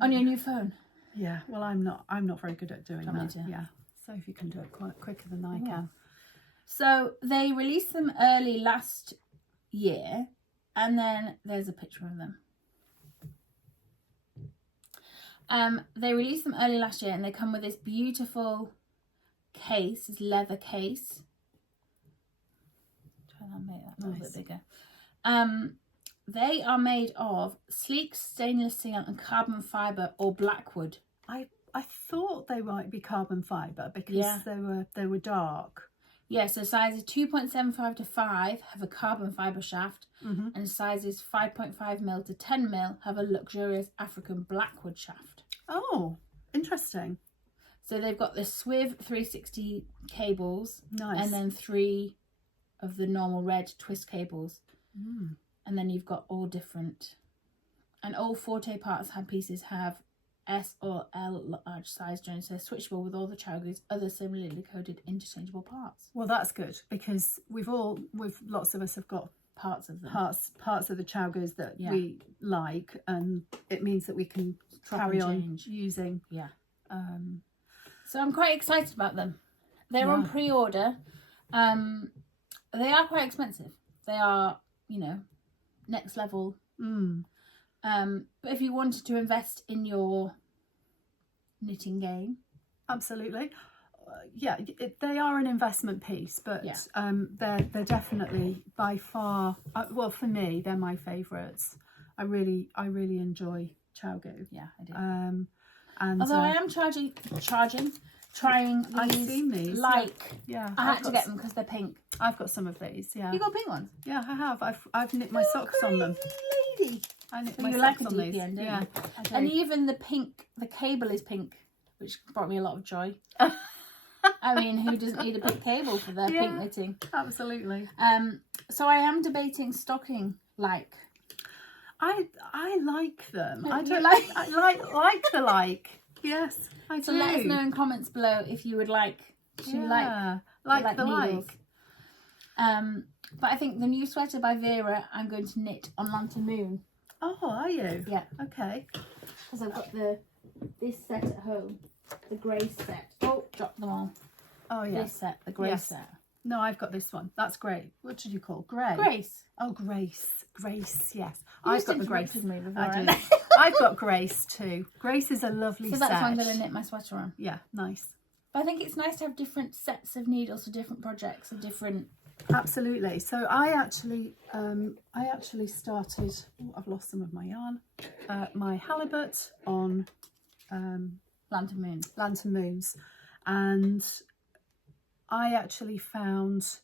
On your new phone. Yeah, well, I'm not very good at doing that. To? Yeah. So if you can do it quite quicker than I can. So they released them early last year, and then there's a picture of them. They released them early last year, and they come with this beautiful case, this leather case. Try and make that a little bit bigger. They are made of sleek stainless steel and carbon fibre or blackwood. I thought they might be carbon fibre because they were dark. Yeah, so sizes 2.75 to 5 have a carbon fibre shaft, and sizes 5.5mm to 10mm have a luxurious African blackwood shaft. Oh, interesting. So they've got the Swiv 360 cables, Nice. and then 3 of the normal red twist cables. And then you've got all different, and all Forte parts and pieces have S or L large size joints. They're switchable with all the Chiaogoo's other similarly coded interchangeable parts. Well, that's good, because lots of us have got Parts of them. Parts of the Chiaogoo's that we like, and it means that we can carry on using. Yeah. So I'm quite excited about them. They're on pre-order. They are quite expensive. They are, you know, next level. But if you wanted to invest in your knitting game, absolutely. They are an investment piece, but they're definitely by far, well, for me, they're my favourites. I really enjoy Chiaogoo. Yeah, I do. And although I am trying I've these, seen these. I had to got get them because they're pink. I've got some of these. Yeah, You got pink ones? yeah, I have. I've knit my socks on them. Lady. I knit So my you socks like a on deep these. end, don't Yeah, you? I do. And even the cable is pink, which brought me a lot of joy. I mean, who doesn't need a pink cable for their pink knitting? Absolutely. So I am debating stocking like. I like them. I You don't like- I like the like. Yes, I So do. let us know in comments below if you would like to like the needles. like. But I think the new sweater by Veera I'm going to knit on Lantern Moon. Oh, are you? Yeah. Okay. Because I've got this set at home. The grey set. Oh, dropped them all. Oh, yeah. This set, the grey set. No, I've got this one. That's great. What did you call Grey? Grace. Oh, Grace. Grace, yes. You I've just got the Grace. interrupted me before I I do. know. I've got Grace too. Grace is a lovely So set. that's what I'm going to knit my sweater on. Yeah, nice. But I think it's nice to have different sets of needles for different projects and different. Absolutely. So I actually started. Oh, I've lost some of my yarn. My halibut on Lantern Moon. Lantern Moons, and I actually found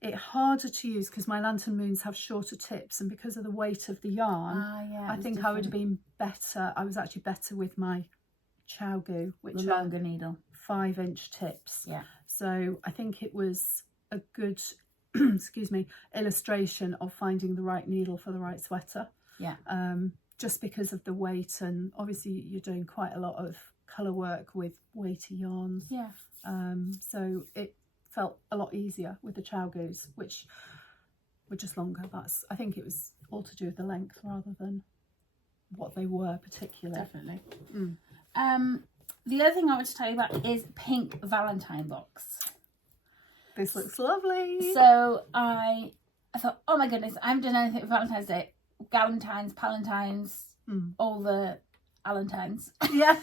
it harder to use because my Lantern Moons have shorter tips, and because of the weight of the yarn, I think I would have been better. I was actually better with my Chiaogoo, which the longer needle, 5-inch tips. Yeah. So I think it was a good, excuse me, illustration of finding the right needle for the right sweater. Yeah. Just because of the weight, and obviously you're doing quite a lot of colour work with weighty yarns. Yeah. So it felt a lot easier with the Chiaogoos, which were just longer. I think it was all to do with the length rather than what they were particularly. Definitely. The other thing I want to tell you about is pink Valentine Box. This looks lovely. So I thought, oh my goodness, I haven't done anything for Valentine's Day. Galentines, Palentines, all the Alentines. Yeah.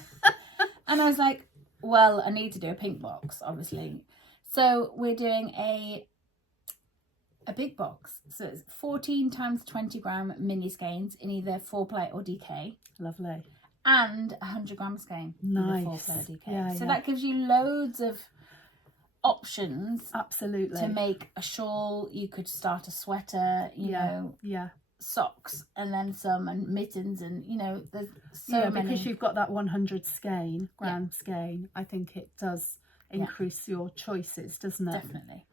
And I was like, well, I need to do a pink box, obviously. So we're doing a big box. So it's 14 times 20 gram mini skeins in either 4-ply or DK. Lovely. And 100 gram skein. Nice. In the 4-ply or DK. Yeah, so yeah. that gives you loads of options. Absolutely. To make a shawl. You could start a sweater, you know. Yeah. Socks and then some, and mittens, and you know, there's so many. Because you've got that 100 gram skein, I think it does increase your choices, doesn't it? Definitely.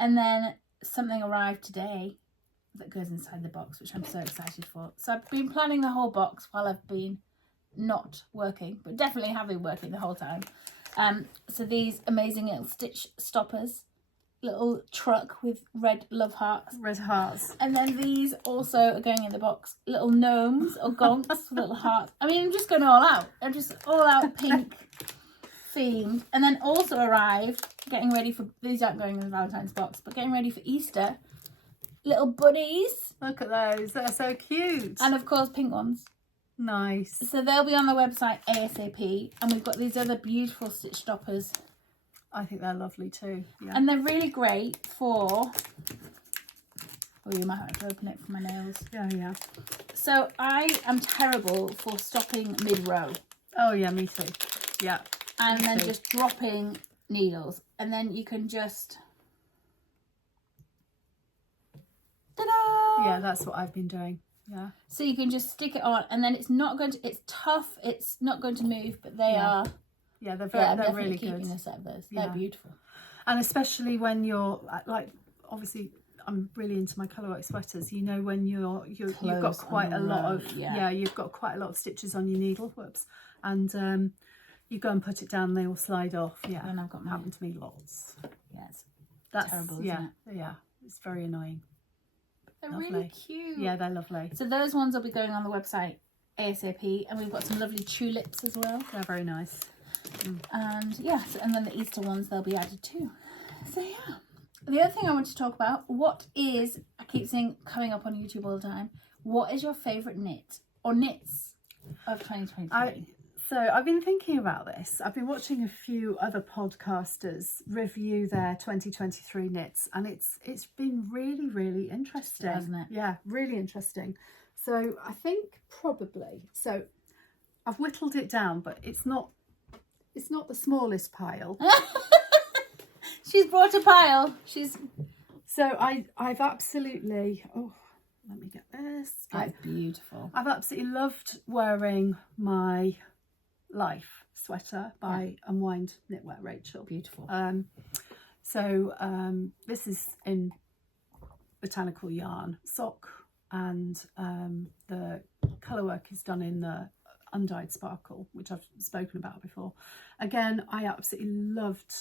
And then something arrived today that goes inside the box, which I'm so excited for. So I've been planning the whole box while I've been not working, but definitely have been working the whole time. So these amazing little stitch stoppers, little truck with red love hearts. Red hearts. And then these also are going in the box. Little gnomes or gonks with little hearts. I mean, I'm just going all out. I'm just all out pink themed. And then also arrived, getting ready for, these aren't going in the Valentine's box, but getting ready for Easter. Little buddies. Look at those. They're so cute. And of course, pink ones. Nice. So they'll be on the website ASAP. And we've got these other beautiful stitch stoppers. I think they're lovely too. Yeah. And they're really great for... Oh, you might have to open it for my nails. Yeah. So I am terrible for stopping mid-row. Oh, yeah, me too. Yeah. And then just dropping needles. And then you can just Yeah, that's what I've been doing. Yeah. So you can just stick it on, and then it's not going to. It's tough. It's not going to move, but they are. Yeah, they're They're really keeping good. a set of those. They're beautiful. And especially when you're like, obviously, I'm really into my colourwork sweaters. You know, when you've got quite a lot of you've got quite a lot of stitches on your needle. Whoops, and you go and put it down, they all slide off. Yeah, and I've got mine. Happened to me lots. Yes, that's terrible. Isn't it? Yeah, it's very annoying. They're really cute. Yeah, they're lovely. So those ones will be going on the website ASAP, and we've got some lovely tulips as well. They're very nice. And and then the Easter ones, they'll be added too. So yeah. The other thing I want to talk about, I keep saying coming up on YouTube all the time, what is your favourite knit or knits of 2023? So I've been thinking about this. I've been watching a few other podcasters review their 2023 knits, and it's been really, really interesting. Hasn't it? Yeah, really interesting. So I think probably, so I've whittled it down, but it's not the smallest pile. She's brought a pile. So I've absolutely, let me get this. That's beautiful. I've absolutely loved wearing my Life sweater by Unwind Knitwear, Rachel. Beautiful. This is in Botanical yarn sock, and the colourwork is done in the undyed sparkle, which I've spoken about before. Again, I absolutely loved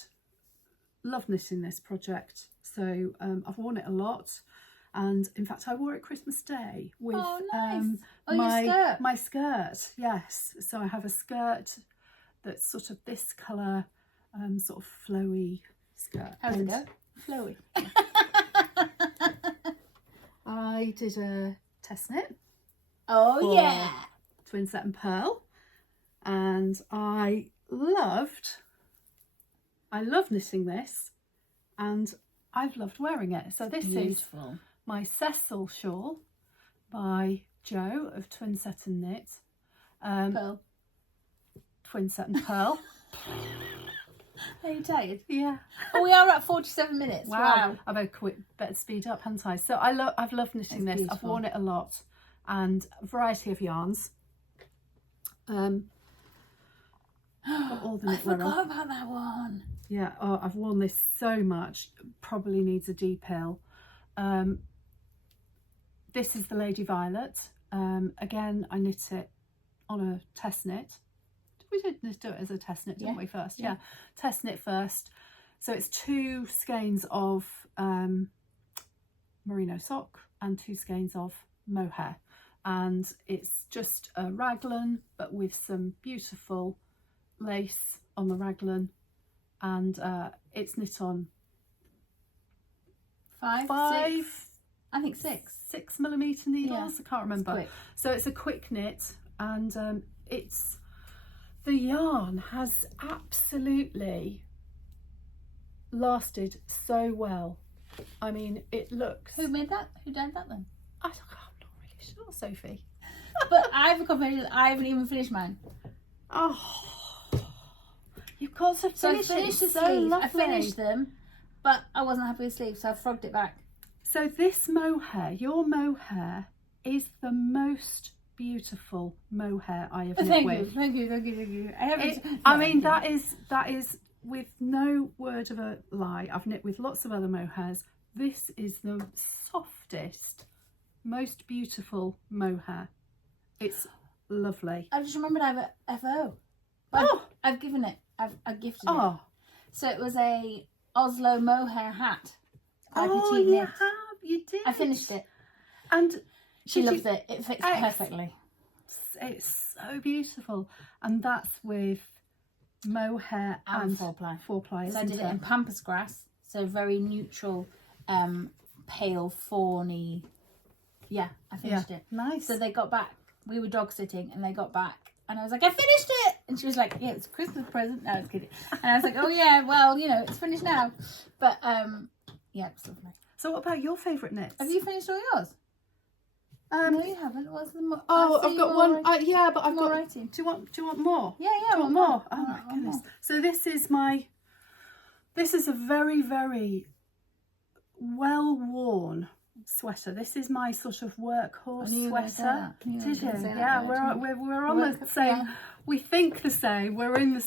knitting this project. So I've worn it a lot, and in fact I wore it Christmas Day with my skirt. Yes, so I have a skirt that's sort of this colour, sort of flowy skirt. How's it go? Flowy. I did a test knit. Oh yeah. Twinset and Purl, and I love knitting this, and I've loved wearing it. So this is my Cecil shawl by Jo of Twinset and Knit. Pearl. Twinset and Purl. Are you tired? Yeah. Oh, we are at 47 minutes. Wow. I better speed up, haven't I? So I've loved knitting this. Beautiful. I've worn it a lot, and a variety of yarns. All the I forgot about that one. Yeah, I've worn this so much. Probably needs a depil. This is the Lady Violet. Again, I knit it on a test knit. We did do it as a test knit, didn't we, first? Yeah. Test knit first. So it's 2 skeins of merino sock and 2 skeins of mohair. And it's just a raglan, but with some beautiful lace on the raglan, and it's knit on 5, 6, I think 6mm needles. I can't remember. So it's a quick knit, and the yarn has absolutely lasted so well. I mean, it looks. Who made that? Who did that then? I'm not really sure, Sophie. But I have a confession. I haven't even finished mine. Oh. You've got to finish I finished it. the sleeves. I finished them, but I wasn't happy with sleeves, so I frogged it back. So this mohair, your mohair, is the most beautiful mohair I have knit with. Thank you. I mean, that is with no word of a lie. I've knit with lots of other mohairs. This is the softest, most beautiful mohair. It's lovely. I just remembered I have a FO. I've given it. I've gifted it. So it was a Oslo mohair hat. You did. I finished it. And she loves it. It fits perfectly. It's so beautiful. And that's with mohair and 4-ply. 4-ply, so I did it in pampas grass. So very neutral, pale fawny. Yeah, I finished it. Nice. So they got back. We were dog sitting and they got back. And I was like, I finished it! And she was like, yeah, it's a Christmas present. No, I was kidding. And I was like, oh yeah, well, it's finished now. But, yeah, it's lovely. So what about your favourite knits? Have you finished all yours? No, you haven't. What's the I've got one. But I've got. Writing. Do you want more? Yeah. Do you want more? Oh my goodness. More. So this is a very, very well worn sweater. This is my sort of workhorse I knew you were gonna say sweater. that. I knew you were Did you? gonna say that, Yeah, yeah. we're on the same. Yeah. We think the same. We're in the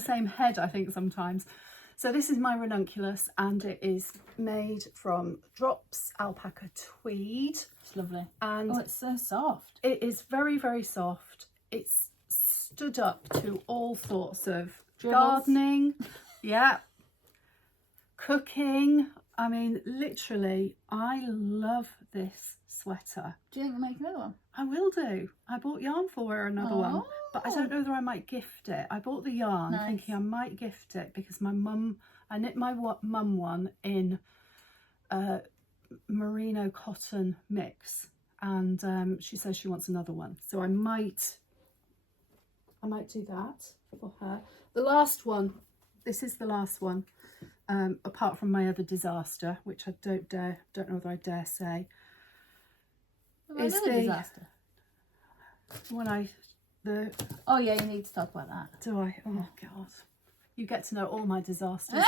same head, I think, sometimes. So this is my ranunculus, and it is made from drops alpaca tweed. It's lovely. And oh, it's so soft. it is very, very soft. It's stood up to all sorts of Dribbles. gardening, yeah, cooking. I mean, literally, I love this sweater. Do you think we'll make another one? I will do. I bought yarn for another one, but I don't know whether I might gift it. I bought the yarn Nice. thinking I might gift it because my mum, I knit my mum one in merino cotton mix, and she says she wants another one, so I might do that for her. The last one, this is the last one, apart from my other disaster, which I don't know whether I dare say. Well, Is another the disaster. Oh yeah, you need to talk about that. Do I? Oh God, you get to know all my disasters.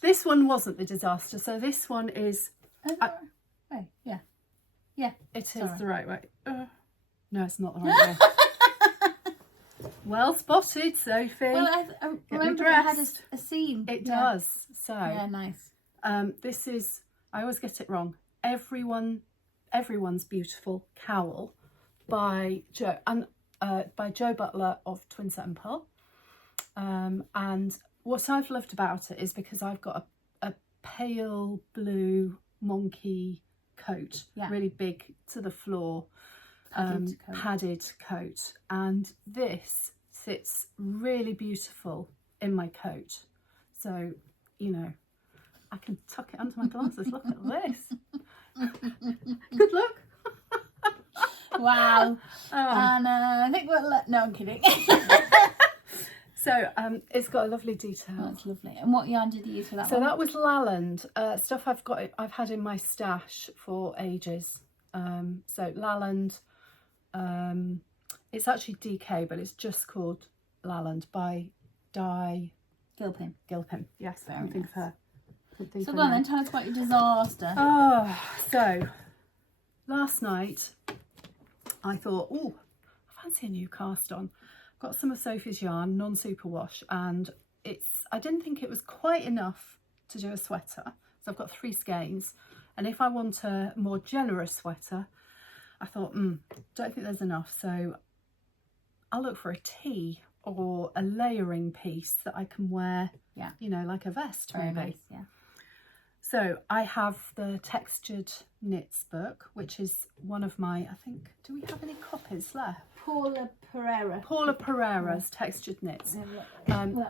This one wasn't the disaster, so this one is. Right, yeah. Yeah. It is Sorry. the right way. No, it's not the right way. Well spotted, Sophie. Well, I remember it had a seam. It Yeah. does. So Yeah, nice. this is, I always get it wrong. Everyone's Beautiful Cowl by Joe Butler of Twinset and Purl. And what I've loved about it is because I've got a pale blue monkey coat, Yeah. really big to the floor, padded coat, and this sits really beautiful in my coat. So, you know, I can tuck it under my glasses. Look at this. Good luck. Wow. And I think no, I'm kidding. So it's got a lovely detail. That's lovely. And what yarn did you use for that So one? that was Laland, stuff I've had in my stash for ages. So Laland, it's actually DK, but it's just called Laland by Gilpin. Gilpin. Yes, I Very can think of her. So go on then, tell us about your disaster. Oh, so last night I thought, oh, I fancy a new cast on. Got some of Sophie's yarn, non-superwash, and I didn't think it was quite enough to do a sweater. So I've got 3 skeins, and if I want a more generous sweater, I thought, don't think there's enough. So I'll look for a tee or a layering piece that I can wear, Yeah. you know, like a vest Very maybe. nice, yeah. So I have the Textured Knits book, which is one of my, I think, do we have any copies left? Paula Pereira. Paula Pereira's Textured Knits.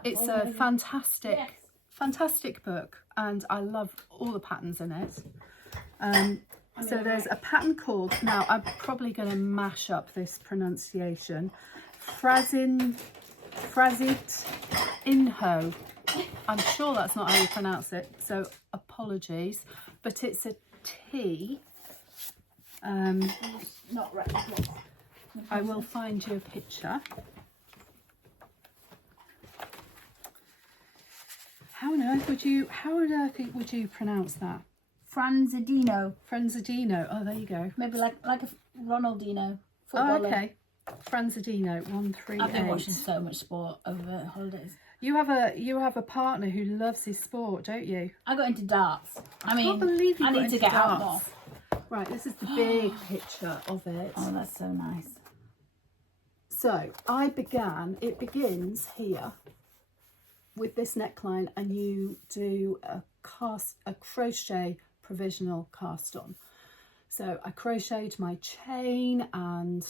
It's a fantastic book, and I love all the patterns in it. So there's a pattern called, now I'm probably going to mash up this pronunciation, Franzidinho. I'm sure that's not how you pronounce it, so apologies, but it's a tee. Not right. I will find you a picture. How on earth would you pronounce that? Franzidinho. Franzidinho. Oh, there you go. Maybe like a Ronaldinho. Oh, Footballer. okay. Franzidinho 138. I've been watching so much sport over holidays. You have a partner who loves his sport, don't you? I got into darts. I mean, can't believe you I got need to into get out more. darts. Right, this is the big picture of it. Oh, that's so nice. So it begins here with this neckline, and you do a crochet provisional cast on. So I crocheted my chain and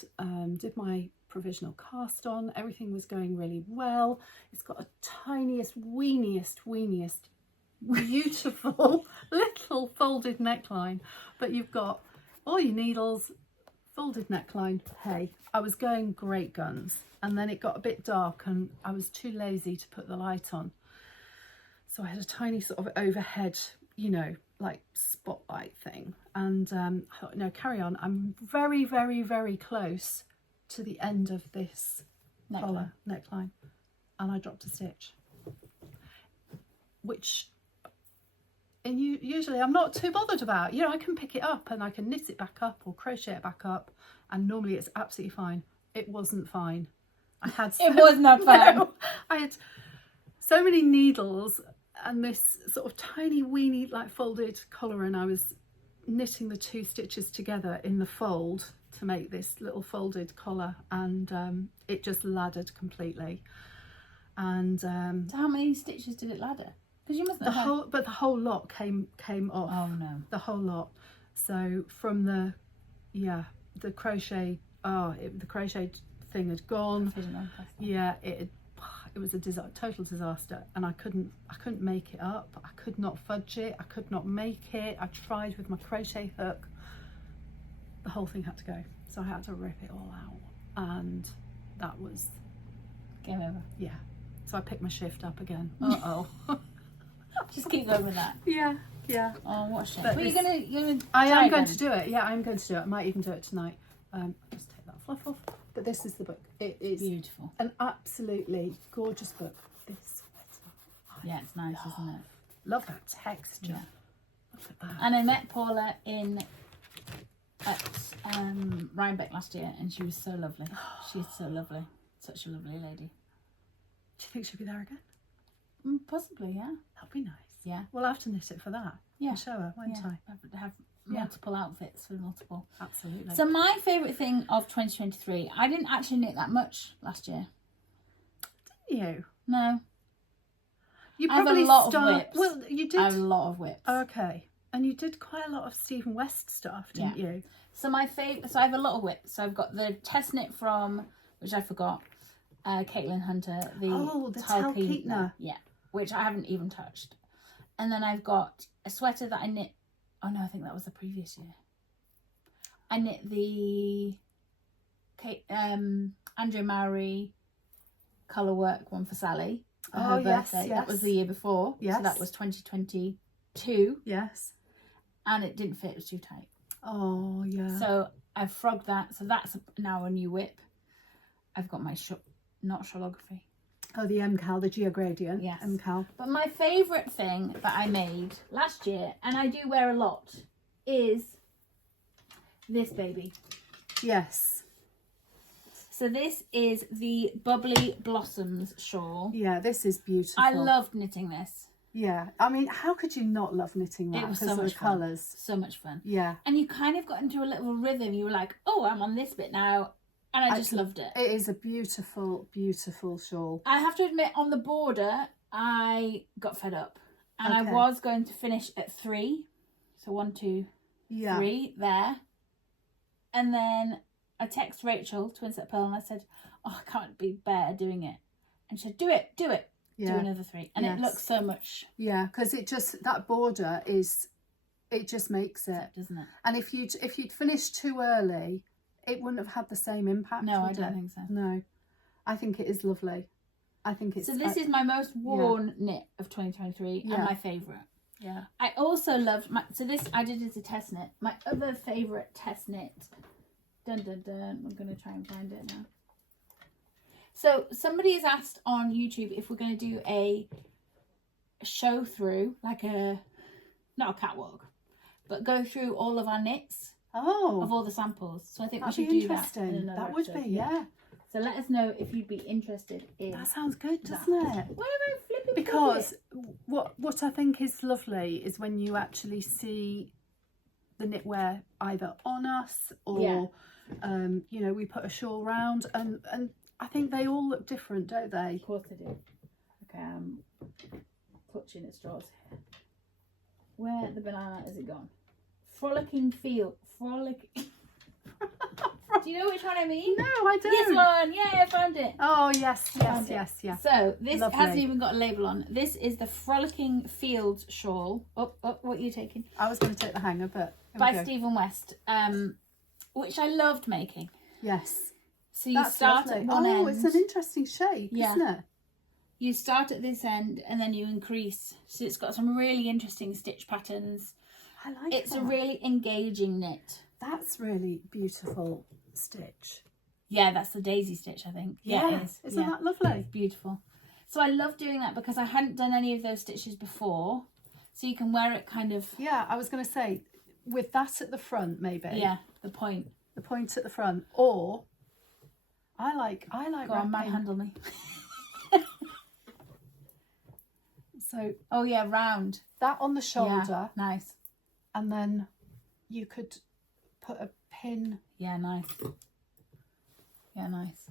did my provisional cast on. Everything was going really well. It's got a tiniest, weeniest, beautiful little folded neckline, but you've got all your needles, folded neckline. Hey, I was going great guns, and then it got a bit dark and I was too lazy to put the light on, so I had a tiny sort of overhead, you know, like spotlight thing, and I thought, no, carry on. I'm very, very, very close to the end of this collar neckline, and I dropped a stitch, which and usually I'm not too bothered about, you know, I can pick it up and I can knit it back up or crochet it back up, and normally it's absolutely fine. It wasn't fine. It was not fine. No, I had so many needles and this sort of tiny weeny like folded collar, and I was knitting the 2 stitches together in the fold to make this little folded collar, and it just laddered completely. And So how many stitches did it ladder? Because you must the whole lot came off. Oh no. The whole lot. So from the crochet, the crochet thing had gone. Yeah, it was a total disaster, and I couldn't make it up. I could not fudge it. I could not make it. I tried with my crochet hook. The whole thing had to go, so I had to rip it all out, and that was game over. Yeah. So I picked my shift up again. Just keep going with that. Yeah. Oh, what a shame. But you're gonna I am going to do it. Yeah, I'm going to do it. I might even do it tonight. Just take that fluff off. But this is the book. It is beautiful. An absolutely gorgeous book. This sweater. Yeah, it's nice, isn't it? Love that texture. Yeah. Look at that. And I met Paula at Rhinebeck last year, and she was so lovely. She's so lovely. Such a lovely lady. Do you think she'll be there again? Possibly, yeah. That'd be nice. Yeah. We'll have to knit it for that. Yeah. And show her, won't I? Have multiple outfits for multiple. Absolutely. So my favourite thing of 2023, I didn't actually knit that much last year. Didn't you? No. You probably I have a lot of whips. Well, you did. I have a lot of whips. Okay. And you did quite a lot of Stephen West stuff, didn't you? So my favourite, so I have a lot of whips. So I've got the test knit from, which I forgot, Caitlin Hunter, the Talkeetna. Yeah, which I haven't even touched. And then I've got a sweater that I knit. Oh no, I think that was the previous year. I knit the Andrea Mowry colour work one for Sally for her birthday. Yes. That was the year before. Yes. So that was 2022. Yes. And it didn't fit, it was too tight. Oh, yeah. So I've frogged that. So that's now a new whip. I've got my not shawlography. Oh, the MKAL, the Geogradient. Yes. MKAL. But my favourite thing that I made last year, and I do wear a lot, is this baby. Yes. So this is the Bubbly Blossoms shawl. Yeah, this is beautiful. I loved knitting this. Yeah. I mean, how could you not love knitting that? It was because so of much the fun. colours. So much fun. Yeah. And you kind of got into a little rhythm. You were like, oh, I'm on this bit now. And I just loved it. It is a beautiful, beautiful shawl. I have to admit, on the border, I got fed up. And I Okay. was going to finish at 3. So 1, 2, 3 there. And then I texted Rachel, Twinset Purl, and I said, oh, I can't be better doing it. And she said, do it. Yeah. Do another 3. And it looks so much. Yeah, because it just, that border is, it just makes it. Doesn't it? And if you'd finished too early, it wouldn't have had the same impact. No, I would don't it? think so. No. I think it is lovely. I think it's... So this is my most worn knit of 2023 and my favourite. Yeah. I also loved so this I did as a test knit. My other favourite test knit. Dun dun dun. I'm gonna try and find it now. So somebody has asked on YouTube if we're gonna do a show through, like not a catwalk, but go through all of our knits of all the samples. So I think we should do that. That would be, yeah. So let us know if you'd be interested in That sounds good, doesn't it? Why am I flipping? Because what I think is lovely is when you actually see the knitwear either on us or you know, we put a shawl round, and I think they all look different, don't they? Of course they do. Okay, I'm clutching at straws here. Where the banana has it gone? Frolicking field. Do you know which one I mean? No, I don't. This one. Yeah, I found it. Oh, yes. So this Lovely. hasn't even got a label on. This is the Frolicking Fields shawl. Oh, what are you taking? I was going to take the hanger, but by Stephen West, which I loved making. Yes. So you start at one end. Oh, it's an interesting shape, isn't it? You start at this end and then you increase. So it's got some really interesting stitch patterns. I like It's a really engaging knit. That's really beautiful stitch. Yeah, that's the daisy stitch, I think. Yeah, it is. Isn't that lovely? Beautiful. So I love doing that because I hadn't done any of those stitches before. So you can wear it kind of... Yeah, I was going to say, with that at the front, maybe. Yeah, the point. The point at the front. Or, I like Go on, wrapping. manhandle me. So, oh yeah, round. that on the shoulder. Yeah, nice. And then you could put a pin. Yeah, nice. Yeah, nice.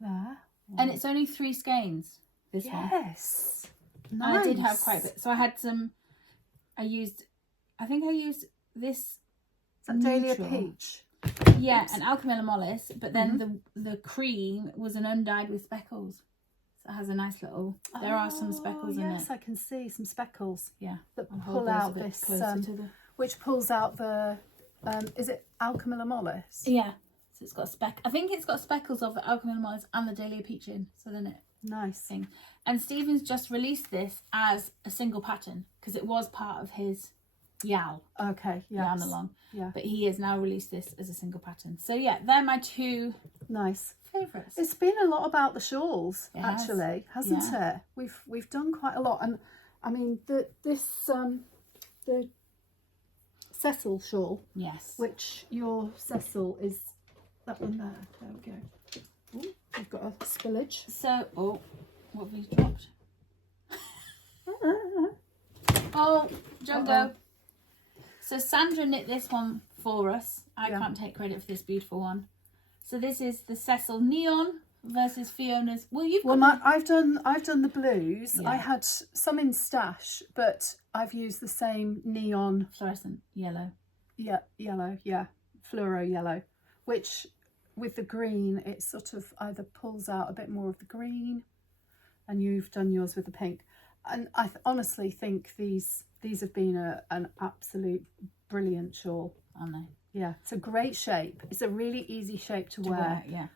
There. And it's only 3 skeins, this one. Yes. And Nice. I did have quite a bit. So I had some, I think I used this. Is that Dahlia neutral. Peach? Yeah, Oops. an Alchemilla Mollis, but then the cream was an undyed with speckles. So it has a nice little, there are some speckles in it. Yes, I can see some speckles. Yeah. That I'll hold pull those a out bit this, closer to the... which pulls out the, is it Alchemilla Mollis? Yeah. So it's got I think it's got speckles of the Alchemilla Mollis and the Dahlia Peach in. So then it... Nice. Thing. And Stephen's just released this as a single pattern because it was part of his YAL. Okay, yes. Yarn along. Yeah. But he has now released this as a single pattern. So yeah, they're my 2 nice favourites. It's been a lot about the shawls, It has. actually, hasn't it? We've done quite a lot, and I mean the Cecil shawl, Yes. which your Cecil is that one there. There we go. Ooh, we've got a spillage. So, oh, what have we dropped? Oh, Jungo. So Sandra knit this one for us. I can't take credit for this beautiful one. So this is the Cecil Neon versus Fiona's. Well, I've done the blues. Yeah. I had some in stash, but I've used the same neon fluorescent yellow. Yeah, yellow. Yeah, fluoro yellow, which with the green it sort of either pulls out a bit more of the green, and you've done yours with the pink. And I honestly think these have been an absolute brilliant shawl. Aren't they? Yeah, it's a great shape. It's a really easy shape to wear. Yeah.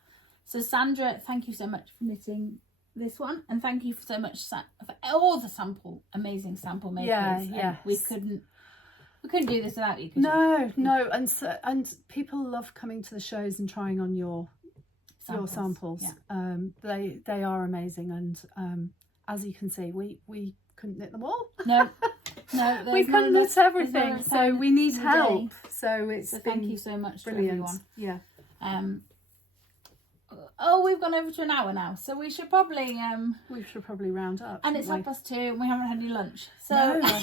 So Sandra, thank you so much for knitting this one, and thank you so much for all the amazing sample makers. Yeah, we couldn't do this without you. No, and people love coming to the shows and trying on your samples. Yeah. They are amazing, and as you can see, we couldn't knit them all. No, we couldn't knit everything, so we need help. So thank you so much brilliant. For everyone. Yeah. Oh, we've gone over to an hour now, so we should probably round up. And it's 2:30, and we haven't had any lunch. So no.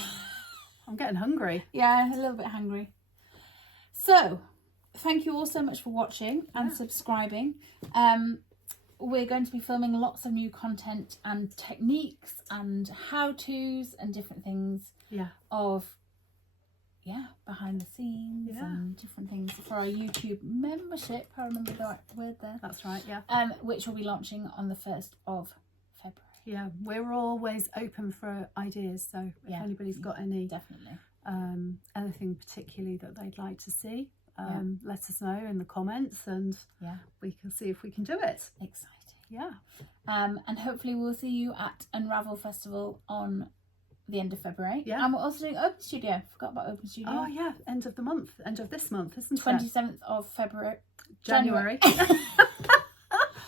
I'm getting hungry. Yeah, a little bit hungry. So thank you all so much for watching and subscribing. We're going to be filming lots of new content and techniques and how-tos and different things behind the scenes and different things for our YouTube membership. I remember the right word there. That's right, yeah. Which will be launching on the 1st of February. Yeah, we're always open for ideas, so if anybody's got any anything particularly that they'd like to see, let us know in the comments, and we can see if we can do it. Exciting. Yeah. And hopefully we'll see you at Unravel Festival on the end of February. Yeah. And we're also doing Open Studio. Forgot about Open Studio. Oh yeah, end of this month, isn't it? 27th of February. January.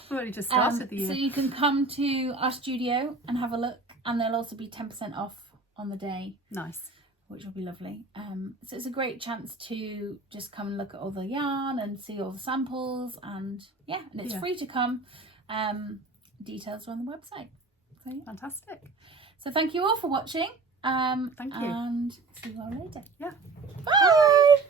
We've already just started the year. So you can come to our studio and have a look, and there'll also be 10% off on the day. Nice. Which will be lovely. So it's a great chance to just come and look at all the yarn and see all the samples, and it's free to come. Details are on the website. So fantastic. So thank you all for watching. Thank you. And see you all later. Yeah. Bye.